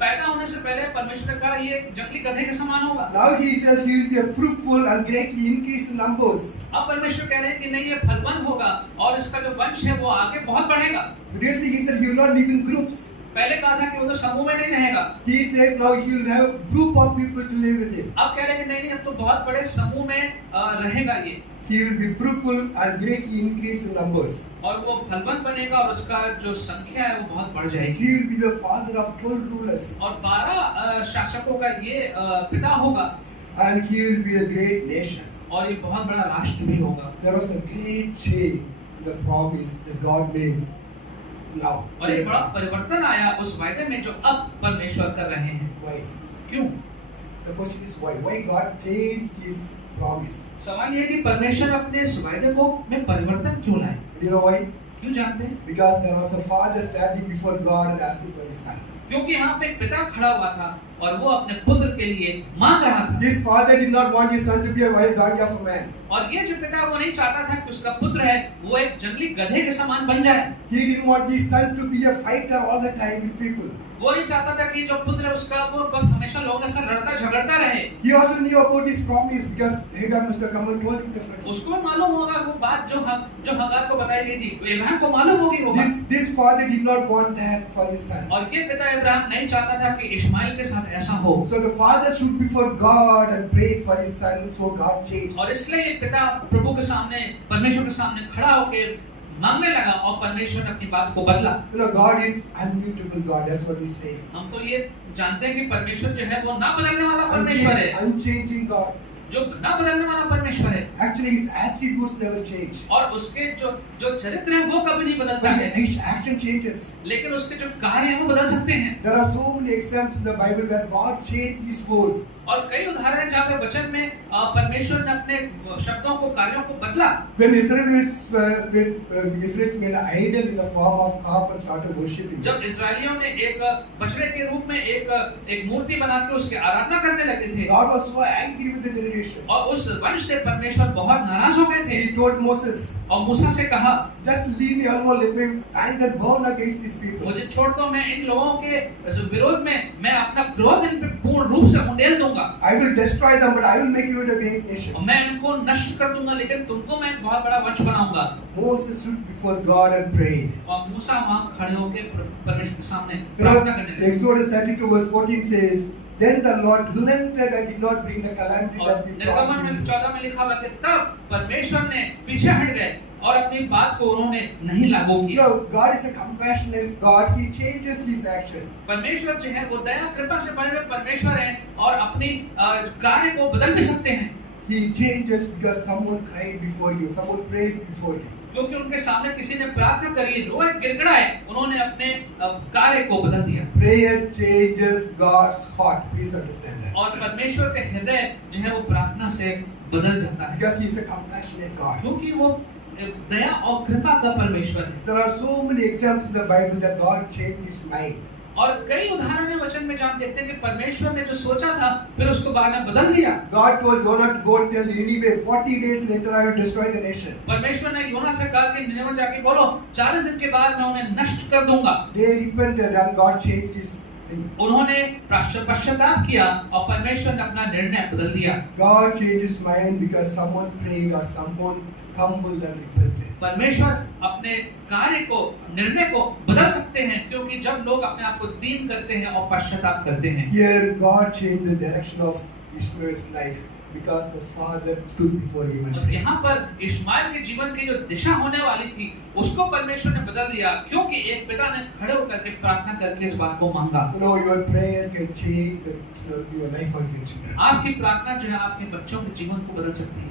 पैदा होने से पहले परमेश्वर ने कहा ये जंगली गधे के समान होगा। Now he says he will be a fruitful and greatly increase in numbers. अब परमेश्वर कह रहे हैं कि नहीं ये फलवंत होगा और इसका जो वंश है वो आगे बहुत बढ़ेगा। Previously he said he will not live in groups. पहले कहा था कि वो तो समूह में नहीं रहेगा। He says now he will have a group of people to live with him. अब कह रहे हैं कि नहीं अब तो बहुत बड़े समूह में रहेगा ये। He will be fruitful and greatly increase in numbers. और वो फलवंत बनेगा और उसका जो संख्या है वो बहुत बढ़ जाएगी। He will be the father of 12 rulers. और 12 शासकों का ये पिता होगा। And he will be a great nation. और ये बहुत बड़ा राष्ट्र भी होगा। There was a great change in the promise that God made now. और एक बड़ा परिवर्तन आया उस वायदे में जो अब परमेश्वर कर रहे हैं। Why? क्यों? The question is why? Why God changed his promise? सवाल ये कि परमेश्वर अपने इस वायदे को में परिवर्तन क्यों लाए? Do you know why? क्यों जानते हैं? Because there was a father standing before God and asking for his son. क्योंकि यहाँ पे एक पिता खड़ा हुआ था और वो अपने पुत्र के लिए मांग रहा था। This father did not want his son to be a wild donkey of a man. और ये जो पिता वो नहीं चाहता था कि उसका पुत्र है वो एक जंगली गधे के समान बन जाए। He didn't want his son to be a fighter all the time with people. वो नहीं चाहता था कि जो पुत्र है उसका वो बस हमेशा लोगों के साथ लड़ता झगड़ता रहे। He also knew about his promise because Hagar must have come and told him differently. उसको मालूम होगा वो बात जो हगार को बताई गई थी, इब्राहिम को मालूम होगी वो बात। This father did not want that for his son. और ये पिता इब्राहिम नहीं चाहता था कि इश्माइल के साथ ऐसा हो। So the father stood before God and prayed for his son. So God changed. और इसलिए ये पिता प्रभु के सामने परमेश्वर के सामने खड़ा होकर मांगने लगा और परमेश्वर ने अपनी बात को बदला। You know, God is unmutable God. That's what we say. हम तो ये जानते हैं कि परमेश्वर जो है वो ना बदलने वाला परमेश्वर है, Unchanging God. जो ना बदलने वाला परमेश्वर है। Actually, his attributes never change. और उसके जो चरित्र है वो कभी नहीं बदलता But है, his action changes. लेकिन उसके जो कार्य हैं वो बदल सकते हैं। There are so many examples in the Bible where God changed his word. और कई उदाहरण हैं जहाँ पे वचन में परमेश्वर ने अपने शब्दों को कार्यों को बदला। When Israelites made an idol in the form of calf and started worshiping. जब इस्राएलियों ने एक बछड़े के रूप में एक मूर्ति बना के उसकी आराधना करने लगे थे, God was so angry with the generation. और उस वंश से परमेश्वर बहुत नाराज हो गए थे। He told Moses, और मूसा से कहा just leave me alone, let me anger burn against these people. मुझे छोड़ दो, मैं इन लोगों के विरोध में मैं अपना क्रोध इन पे पूर्ण रूप से उंडेल दूंगा। दूंगा, I will destroy them, but I will make you into a great nation. और मैं इनको नष्ट कर दूंगा, लेकिन तुमको मैं एक बहुत बड़ा वंश बनाऊंगा। Moses stood before God and prayed. और मूसा वहां खड़े होकर परमेश्वर के सामने You know, प्रार्थना करने लगे। Exodus 32 verse 14 says, Then the Lord relented and did not bring the calamity और that we निर्गमन में caused. 14 में लिखा हुआ है कि तब परमेश्वर ने पीछे हट गए और अपनी बात को उन्होंने नहीं लागू You किया। know, God is a compassionate God. He changes his action. परमेश्वर जो है वो दया कृपा से बड़े हुए परमेश्वर हैं और अपनी कार्य को बदल भी सकते हैं, He changes because someone cried before you, someone prayed before you. क्योंकि उनके सामने किसी ने प्रार्थना करी, रोए, गिड़गिड़ाए, उन्होंने अपने कार्य को बदल दिया। Prayer changes God's heart. Please understand that. और परमेश्वर के हृदय जो है वो प्रार्थना से बदल जाता है, Because he is a compassionate God. क्योंकि वो दया और कृपा का परमेश्वर है। There are so many examples in the Bible that God changed his mind. और कई उदाहरण है वचन में जहाँ हम देखते हैं कि परमेश्वर ने जो सोचा था फिर उसको बाद में बदल दिया। God told Jonah to go tell Nineveh, 40 days later I will destroy the nation. परमेश्वर ने योना से कहा कि निनेवे जाके बोलो 40 दिन के बाद मैं उन्हें नष्ट कर दूंगा। They repented and God changed his thing. उन्होंने पश्चाताप किया और परमेश्वर ने अपना निर्णय बदल दिया। God changed his mind because someone prayed or someone humbled and repented. परमेश्वर अपने कार्य को, निर्णय को बदल सकते हैं, क्योंकि जब लोग अपने आप को दीन करते हैं और पश्चाताप करते हैं। Here God changed the direction of Ishmael's life because the father stood before him and और prayed. यहाँ पर इश्माइल के जीवन की जो दिशा होने वाली थी उसको परमेश्वर ने बदल दिया, क्योंकि एक पिता ने खड़े होकर के प्रार्थना करके इस बात को मांगा। You know, your prayer can change your life of your children. आपकी प्रार्थना जो है आपके बच्चों के जीवन को बदल सकती है।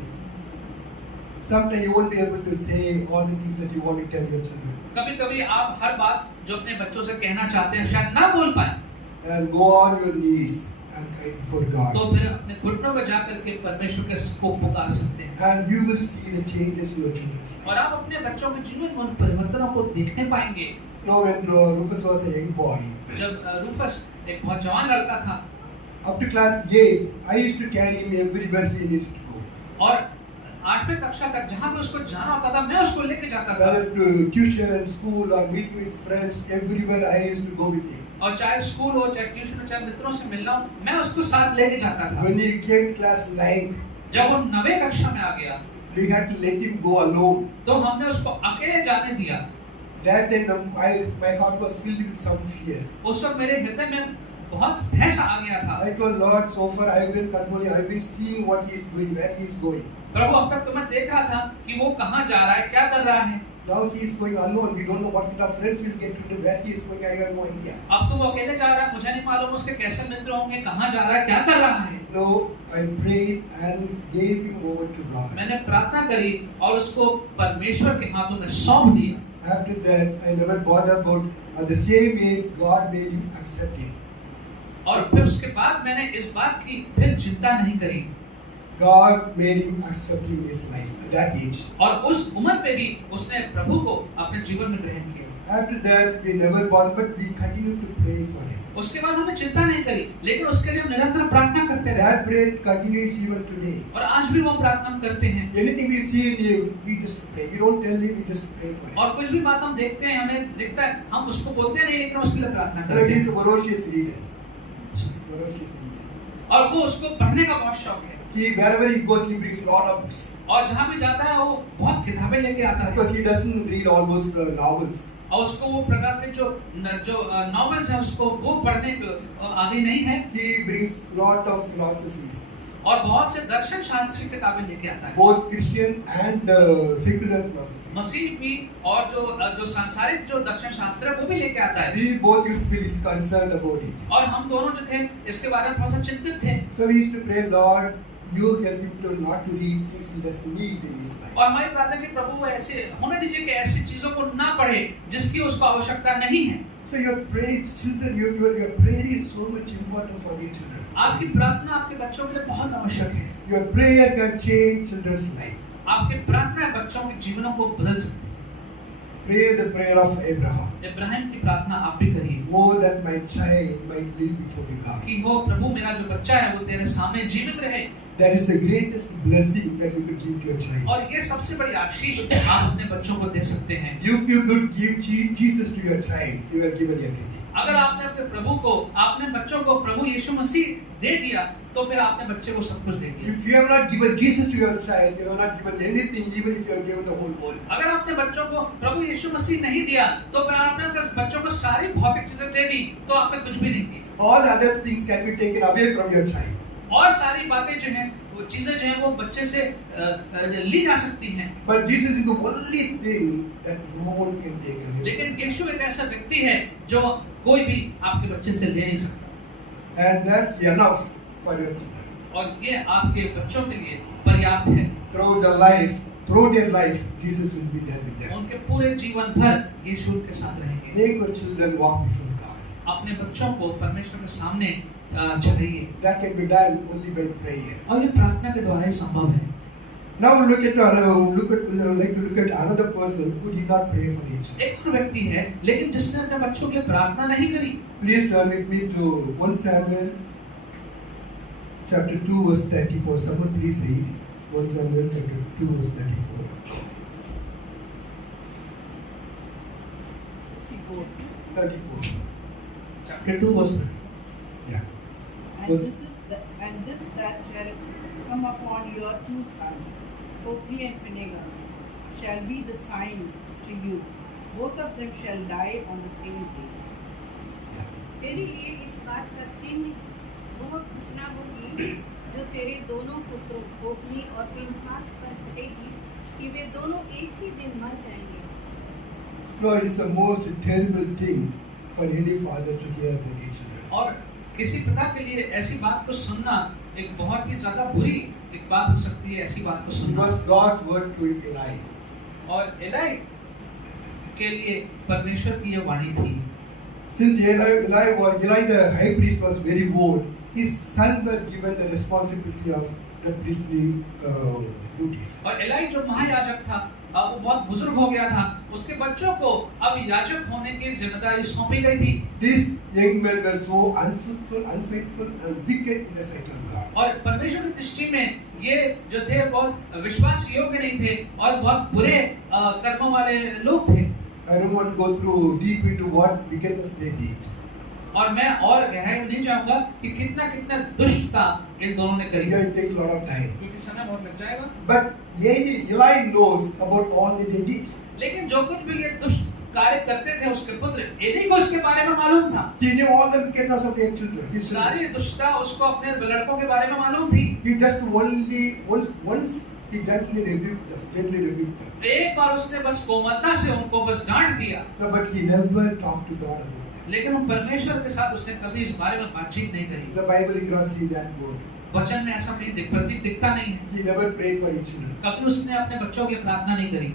Someday you won't be able to say all the things that you want to tell your children. कभी-कभी आप हर बात जो अपने बच्चों से कहना चाहते हैं शायद ना बोल पाए, And go on your knees and cry before God. तो फिर अपने घुटनों में जाकर के परमेश्वर के को पुकार सकते हैं, And you will see the changes in your children's life. और आप अपने बच्चों के जीवन में उन परिवर्तनों को देखने पाएंगे। You know, when Rufus was a young boy, जब रूफस एक बहुत जवान लड़का था up to class 8, I used to carry him everywhere he needed to go. और 8वीं कक्षा तक जहाँ पे उसको जाना होता था मैं उसको लेके जाता था, Whether to tuition, school, or meeting with friends, everywhere I used to go with him. और चाहे स्कूल हो, चाहे ट्यूशन हो, चाहे मित्रों से मिलना हो, मैं उसको साथ लेके जाता था। When he came to class 9, जब वो 9वीं कक्षा में आ गया we had to let him go alone. तो हमने उसको अकेले जाने दिया। That time my heart was filled with some fear. उस वक्त मेरे हृदय में बहुत भय सा आ गया था। I told Lord, so far I've been controlling, I've been seeing what he's doing, where he's going. प्रभु अब तक तो मैं देख रहा था कि वो कहाँ जा रहा है, क्या कर रहा है। Now he is going alone. We don't know what kind of friends will get to know where he is going. I have no idea. अब तो वो अकेले जा रहा है, मुझे नहीं मालूम उसके कैसे मित्र होंगे, कहाँ जा रहा है, क्या कर रहा है। No, I prayed and gave him over to God. मैंने प्रार्थना करी और उसको परमेश्वर के हाथों में सौंप दिया। After that, I never bothered about the same way God made him accept him. और फिर उसके बाद मैंने इस बात की फिर चिंता नहीं करी। God made him accept him in his life at that age. और उस उम्र पे भी उसने प्रभु को अपने जीवन में ग्रहण किया। After that, we never bothered, but we continued to pray for him. उसके बाद हमने चिंता नहीं करी, लेकिन उसके लिए हम निरंतर प्रार्थना करते रहे। That prayer continues even today. और आज भी वो प्रार्थना करते हैं। Anything we see in him, we just pray. We don't tell him, we just pray for him. और कुछ भी बात हम देखते हैं, हमें दिखता है, हम उसको बोलते नहीं, लेकिन उसके लिए प्रार्थना Like करते he's हैं। a ferocious leader. Ferocious leader. और वो उसको पढ़ने का बहुत शौक है। He wherever he goes, he brings a lot of books. और जहाँ भी जाता है वो बहुत किताबें लेके आता है। Because he doesn't read almost novels. और उसको वो प्रकार के जो नॉवेल्स हैं उसको वो पढ़ने को आदि नहीं है। He brings lot of philosophies, और बहुत से दर्शन शास्त्र की किताबें लेके आता है। both Christian and secular philosophy. मसीह भी और जो सांसारिक जो दर्शन शास्त्र है वो भी लेके आता है। We both used to be concerned about it. और हम दोनों जो थे इसके बारे में थोड़ा सा चिंतित थे। So we used to pray, Lord, you help him to not to read things he doesn't need in his life. और हमारी प्रार्थना कि प्रभु वो ऐसे होने दीजिए कि ऐसी चीजों को ना पढ़े जिसकी उसको आवश्यकता नहीं है। So your prayer, children, your prayer is so much important for the children. आपकी प्रार्थना आपके बच्चों के लिए बहुत आवश्यक है। Your prayer can change children's life. आपकी प्रार्थना बच्चों के जीवनों को बदल सकती है। Pray the prayer of Abraham. Ibrahim की प्रार्थना आप भी करिए Oh, that my child might live before you, God. कि हो प्रभु मेरा जो बच्चा है वो तेरे सामने जीवित रहे। That is the greatest blessing that you could give to your child. और ये सबसे बड़ी आशीष आप अपने बच्चों को दे सकते हैं। If you could give Jesus to your child, you have given everything. अगर आपने अपने प्रभु को, आपने बच्चों को प्रभु यीशु मसीह दे दिया, तो फिर आपने बच्चे को सब कुछ दे दिया। If you have not given Jesus to your child, you have not given anything, even if you have given the whole world. अगर आपने बच्चों को प्रभु यीशु मसीह नहीं दिया, तो फिर आपने अगर बच्चों को सारी भौतिक चीजें दे दी, तो आपने कुछ भी नहीं दी। All other things can be taken away from your child. और सारी बातें जो हैं, वो चीजें जो हैं, वो बच्चे से ली जा सकती हैं। But Jesus is the only thing that no one can take away. लेकिन यीशु एक ऐसा व्यक्ति है जो कोई भी आपके बच्चे से ले नहीं सकता। And that's enough for your children. और ये आपके बच्चों के लिए पर्याप्त है। Throughout their life, Jesus will be there with them. उनके पूरे जीवन भर यीशु के साथ रहेंगे। Make your children walk before God. अपने बच्चों को परमेश्वर के सामने चलाइए। That can be done only by prayer. और ये प्रार्थना के द्वारा ही संभव है। Now we'll look at another person who did not pray for his children. एक और व्यक्ति है, लेकिन जिसने अपने बच्चों के लिए प्रार्थना नहीं करी। Please turn with me to 1 Samuel chapter 2 verse 34. Someone please read 1 Samuel chapter 2 verse 34. 34. Chapter 2 verse 3. Yeah. And this that shall come upon your two sons, Hophni and Phinehas, shall be the sign to you. Both of them shall die on the same day. तेरे लिए इस बात का चिन्ह वह घटना होगी जो तेरे दोनों पुत्रों होप्नी और फिनहास पर घटेगी कि वे दोनों एक ही दिन मर जाएंगे। No, it is the most terrible thing for any father to hear about his children. और किसी पिता के लिए ऐसी बात को सुनना एक बहुत ही ज्यादा बुरी एक बात हो सकती है, ऐसी बात को It सुनना। was God's word to Eli. और एलाई के लिए परमेश्वर की ये वाणी थी। Since Eli the high priest was very old, his son were given the responsibility of the priestly duties. और एलाई जो महायाजक था, वो बहुत बुजुर्ग हो गया था, उसके बच्चों को अब याजक होने की जिम्मेदारी सौंपी गई थी। These young men were so unfaithful and wicked in the sight of God. और परमेश्वर की दृष्टि में ये जो थे बहुत विश्वास योग्य नहीं थे और बहुत बुरे कर्मों वाले लोग थे। I don't want to go through deep into what wickedness they did. और मैं और गहराई में नहीं जाऊंगा कि कितना दुष्टता इन दोनों ने करी, Yeah, it takes a lot of time. क्योंकि समय बहुत लग जाएगा। But Eli knows about all that they did. लेकिन जो कुछ भी ये दुष्ट कार्य करते थे उसके पुत्र एली को उसके बारे में मालूम था। He knew all the wickedness of their children. His children. सारी दुष्टता उसको अपने लड़कों के बारे में मालूम थी। He just once he gently rebuked them. एक बार उसने बस कोमलता से उनको बस डांट दिया। No, but he never talked to God about that. लेकिन वो परमेश्वर के साथ उसने कभी इस बारे में बातचीत नहीं करी। The Bible you cannot see that word. वचन में ऐसा कहीं प्रतीक दिखता नहीं है। He never prayed for his children. कभी उसने अपने बच्चों की प्रार्थना नहीं करी।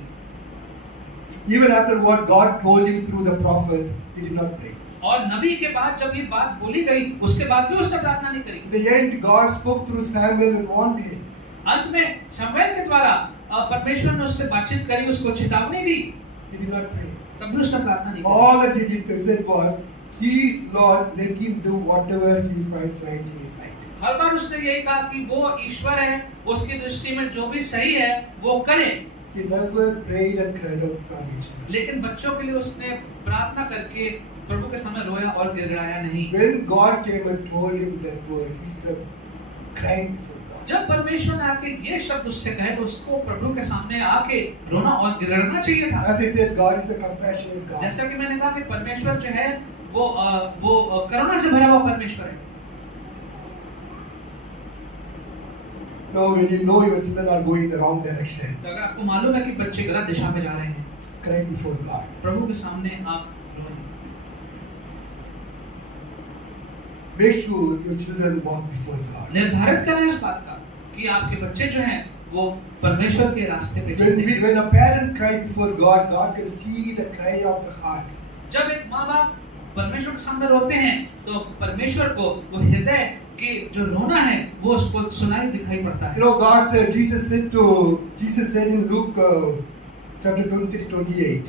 Even after what God told him through the prophet, he did not pray. और नबी के बाद जब ये बात बोली गई, उसके बाद भी उसने प्रार्थना नहीं करी। In the end, God spoke through Samuel and warned him. अंत में शमूएल के द्वारा परमेश्वर ने उससे बातचीत करी, उसको चेतावनी दी। He did not pray. तब भी उसने प्रार्थना नहीं करी। All that he did said was, "His Lord, let him do whatever he finds right in his sight." हर बार उसने यही कहा कि वो ईश्वर है, उसकी दृष्टि में जो भी सही है वो करे। He never prayed and cried out for his children. लेकिन बच्चों के लिए उसने प्रार्थना करके प्रभु के सामने रोया और गिड़गिड़ाया नहीं। When God came and told him that word, he should have cried for God. जब परमेश्वर ने आके ये शब्द उससे कहे तो उसको प्रभु के सामने आके रोना और गिड़गिड़ाना चाहिए था। As I said, God is a compassionate God. जैसा कि मैंने कहा कि परमेश्वर जो है वो करुणा से भरा हुआ परमेश्वर है। No, when you know your children are going the wrong direction, तो अगर आपको मालूम है कि बच्चे गलत दिशा में जा रहे हैं, cry before God. प्रभु के सामने आप रोएं। Make sure your children walk before God. निर्धारित करें इस बात का कि आपके बच्चे जो हैं वो परमेश्वर के रास्ते पे चलते। When a parent cries before God, God can see the cry of the heart. जब एक माँ बाप परमेश्वर के सामने रोते हैं तो परमेश्वर को वो हृदय के जो रोना है वो उसको सुनाई दिखाई पड़ता है। You know, Jesus said in Luke chapter 23:28.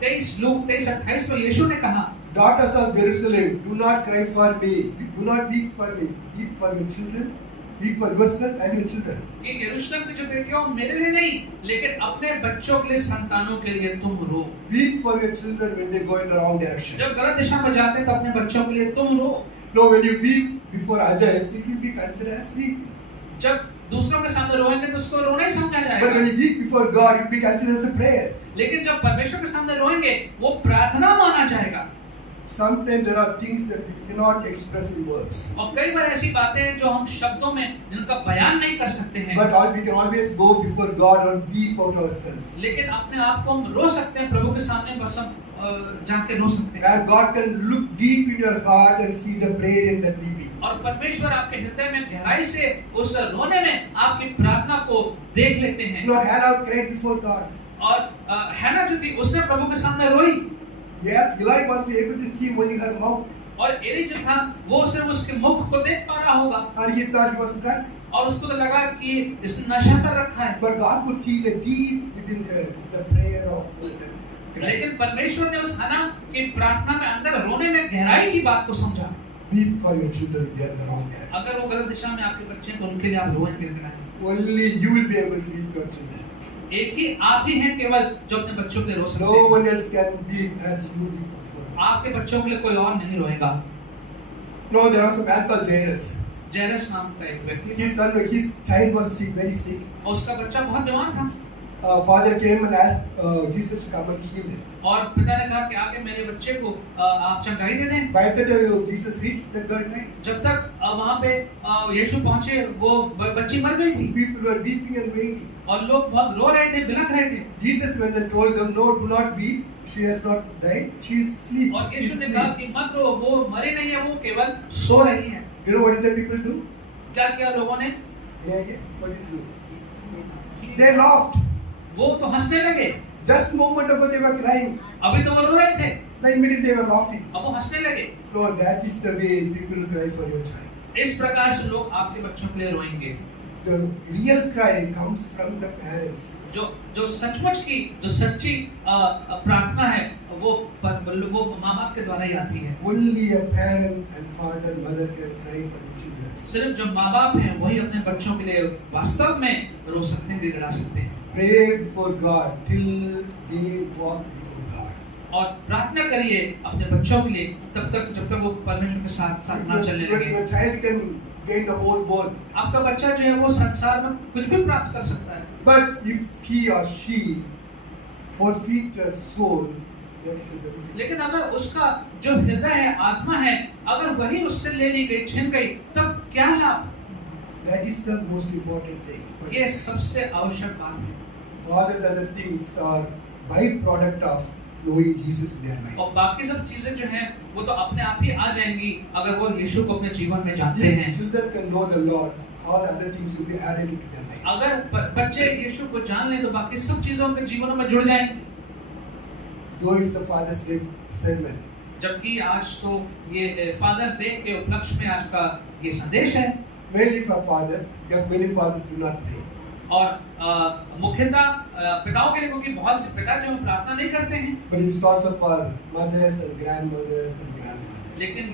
23:28 में यीशु ने कहा, Daughters of Jerusalem, do not cry for me, do not weep for me, weep for your children weep for yourself and your children. कि यरूशलेम की जो बेटियों मेरे लिए नहीं लेकिन अपने बच्चों के लिए संतानों के लिए तुम रो। Weep for your children when they go in the wrong direction. जब गलत दिशा में जाते हैं तो अपने बच्चों के लिए तुम रो। No, when you weep before others, it will be considered as weeping. जब दूसरों के सामने रोएंगे तो उसको रोना ही समझा But जाएगा। when you weep before God, it will be considered as a prayer. लेकिन जब परमेश्वर के सामने रोएंगे वो प्रार्थना माना जाएगा। Sometimes there are things that we cannot express in words. और कई बार ऐसी बातें हैं जो हम शब्दों में जिनका बयान नहीं कर सकते हैं। But we can always go before God and weep out ourselves. लेकिन अपने आप को हम रो सकते हैं प्रभु के सामने, बस हम जाके रो सकते हैं। And God can look deep in your heart and see the prayer in that weeping. और परमेश्वर आपके हृदय में गहराई से उस रोने में आपकी प्रार्थना को देख लेते हैं। You know, Hannah cried before God. और हैना जो थी उसने प्रभु के सामने रोई। Yeah, Eli must be able to see only her mouth. और एली जो था वो सिर्फ उसके मुख को देख पा रहा होगा And he thought he was drunk. और उसको तो लगा कि इसने नशा कर रखा है। But God could see the deep within the prayer of the लेकिन परमेश्वर ने उस हना की प्रार्थना में अंदर रोने में गहराई की बात को समझा। weep for your children if they are in the wrong direction. अगर वो गलत दिशा में आपके बच्चे हैं तो उनके लिए आप रोएंगे गिड़गिड़ाएंगे। Only you will be able to weep your children. एक ही आप ही हैं केवल जो अपने बच्चों के लिए रो सकते No हैं। one else can weep as you weep for God. आपके बच्चों के लिए कोई और नहीं रोएगा। No, there was a man called Jairus. जैरस नाम का एक व्यक्ति His child was sick, very sick. और उसका बच्चा बहुत बीमार था Father came and asked Jesus to come and heal him. और पिता ने कहा कि आगे मेरे बच्चे को आप चंगाई दे दें। By the time Jesus reached the girl night, जब तक वहाँ पे यीशु पहुँचे वो बच्ची मर गई थी people were weeping and wailing. और लोग बहुत रो रहे थे, बिलख रहे थे। Jesus went and told them, no, do not weep. She has not died. She is asleep. और She is यीशु ने कहा asleep. कि मत रो, वो मरी नहीं है, वो केवल सो रही है। You know what did the people do? क्या किया लोगों ने? Any idea? What did they do? They laughed. वो तो हंसने लगे। Just a moment ago they were crying. अभी तो वो रो रहे थे, Then immediately they were laughing. अब वो हंसने लगे। No, that is the way people cry for your child. इस प्रकार से लोग आपके बच्चों के लिए रोएंगे। The real cry comes from the parents. जो सचमुच की जो सच्ची प्रार्थना है वो माँ बाप के द्वारा ही आती है। Only a parent and father, mother can cry for the children. सिर्फ जो माँ बाप हैं वही अपने बच्चों के लिए वास्तव में रो सकते हैं, गिड़गिड़ा सकते हैं। Pray before God till they walk before God. और प्रार्थना करिए अपने बच्चों के लिए तब तक जब तक वो परमेश्वर के साथ ना चलने लगे। Your child can gain the whole world. आपका बच्चा जो है वो संसार में कुछ भी प्राप्त कर सकता है, But if he or she forfeit their soul, that is the difference. लेकिन अगर उसका जो हृदय है, आत्मा है, अगर वही उससे ले ली गई, छिन गई, तब क्या लाभ? That is the most important thing. ये सबसे आवश्यक बात है। All the other things are byproduct of knowing Jesus in their life. और बाकी सब चीजें जो हैं वो तो अपने आप ही आ जाएंगी अगर वो यीशु को अपने जीवन में जानते हैं। If children can know the Lord, all other things will be added to their life. अगर बच्चे यीशु को जान लें तो बाकी सब चीजें उनके जीवनों में जुड़ जाएंगी। Though it's a Father's Day sermon, जबकि आज तो ये फादर्स डे के उपलक्ष्य में आज का ये संदेश है mainly for fathers, because many fathers do not pray. और मुख्यतः पिताओं के लिए, क्योंकि बहुत से पिता जो प्रार्थना नहीं करते हैं, But it is also for mothers and grandmothers and grandfathers. लेकिन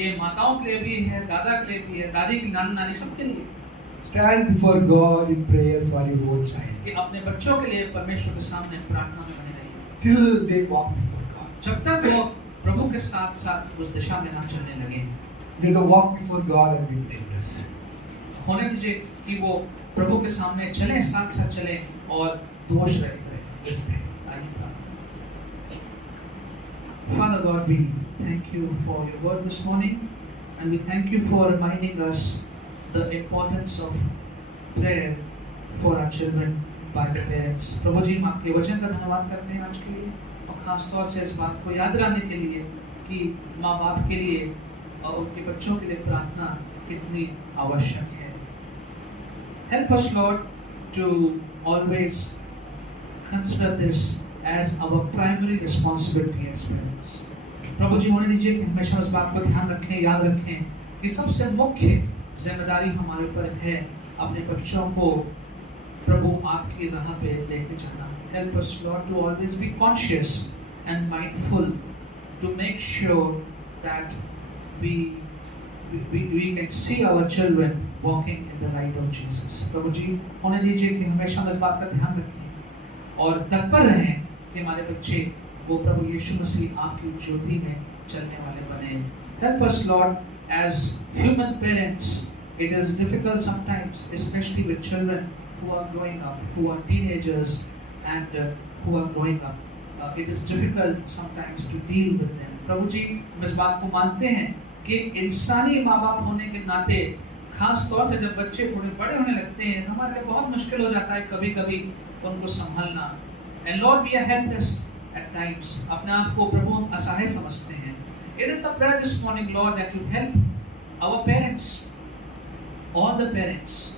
ये माताओं के लिए भी है, दादा के लिए भी है, दादी की नानी नानी सबके लिए Stand before God in prayer for your own child कि अपने बच्चों के लिए परमेश्वर के सामने प्रार्थना में बने रहिए till they walk before God. जब तक वो प्रभु के साथ साथ उस दिशा में ना चलने लगे। Let them walk before God and be blameless. होने दीजिए कि वो प्रभु के सामने चलें, साथ साथ चलें और दोष रहित रहें। Let's pray. आइए प्रार्थना। Father God, we thank you for your word this morning, and we thank you for reminding us the importance of prayer for our children by the parents. प्रभु जी, हम आपके वचन का धन्यवाद करते हैं आज के लिए, और खास तौर से इस बात को याद दिलाने के लिए कि माँ बाप के लिए और उनके बच्चों के लिए प्रार्थना कितनी आवश्यक है। Help us, Lord, to always consider this as our primary responsibility as parents. प्रभु जी, होने दीजिए कि हमेशा उस बात को ध्यान रखें, याद रखें कि सबसे मुख्य जिम्मेदारी हमारे ऊपर है अपने बच्चों को प्रभु आपकी राह पे लेके जाना। Help us, Lord, to always be conscious and mindful to make sure that we we can see our children walking in the light of Jesus. प्रभु जी होने दीजिए कि हमेशा हम इस बात का ध्यान रखें और तत्पर रहें कि हमारे बच्चे वो प्रभु यीशु मसीह आपकी ज्योति में चलने वाले बने. Help us, Lord, as human parents. It is difficult sometimes, especially with children who are growing up, who are teenagers and who are growing up. It is difficult sometimes to deal with them. प्रभु जी हम इस बात को मानते हैं कि इंसानी माँ बाप होने के नाते खास तौर से जब बच्चे थोड़े बड़े होने लगते हैं तो हमारे लिए बहुत मुश्किल हो जाता है कभी-कभी उनको संभालना. And Lord, we are helpless at times. अपने आप को प्रभु हम असहाय समझते हैं. It is the prayer this morning, Lord, that you help our parents, all the parents,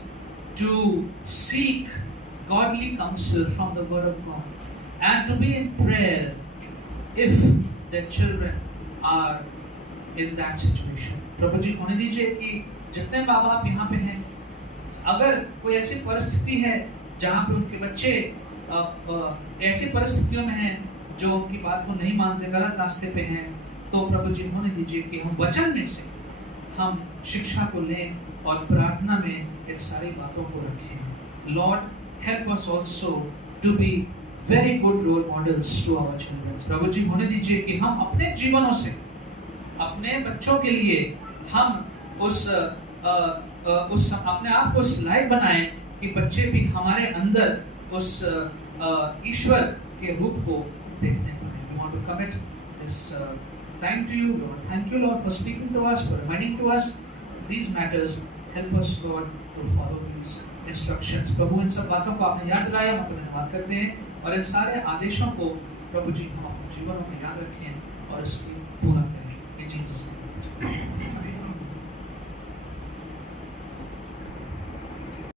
to seek godly counsel from the Word of God and to be in prayer if their children are in that situation. प्रभु जी होने दीजिए कि जितने माँ बाप यहाँ पे हैं, अगर कोई ऐसी परिस्थिति है जहाँ पे उनके बच्चे ऐसी परिस्थितियों में हैं जो उनकी बात को नहीं मानते, गलत रास्ते पे हैं, तो प्रभु जी होने दीजिए कि हम वचन में से हम शिक्षा को लें और प्रार्थना में इन सारी बातों को रखें. Lord, help us also to be very good role models to our children. प्रभु जी होने दीजिए कि हम अपने जीवनों से अपने बच्चों के लिए हम उस अपने आप को उस लायक बनाएं कि बच्चे भी हमारे अंदर उस ईश्वर के रूप को देखने पाएं. We want to commit this time to you, Lord. Thank you, Lord, for speaking to us, for reminding to us these matters. Help us, God, to follow these instructions. प्रभु इन सब बातों को आपने याद दिलाया, हम आपका धन्यवाद करते हैं और इन सारे आदेशों को प्रभु जी हम अपने जीवनों में याद रखें और इसकी पूरा करें. In Jesus' name.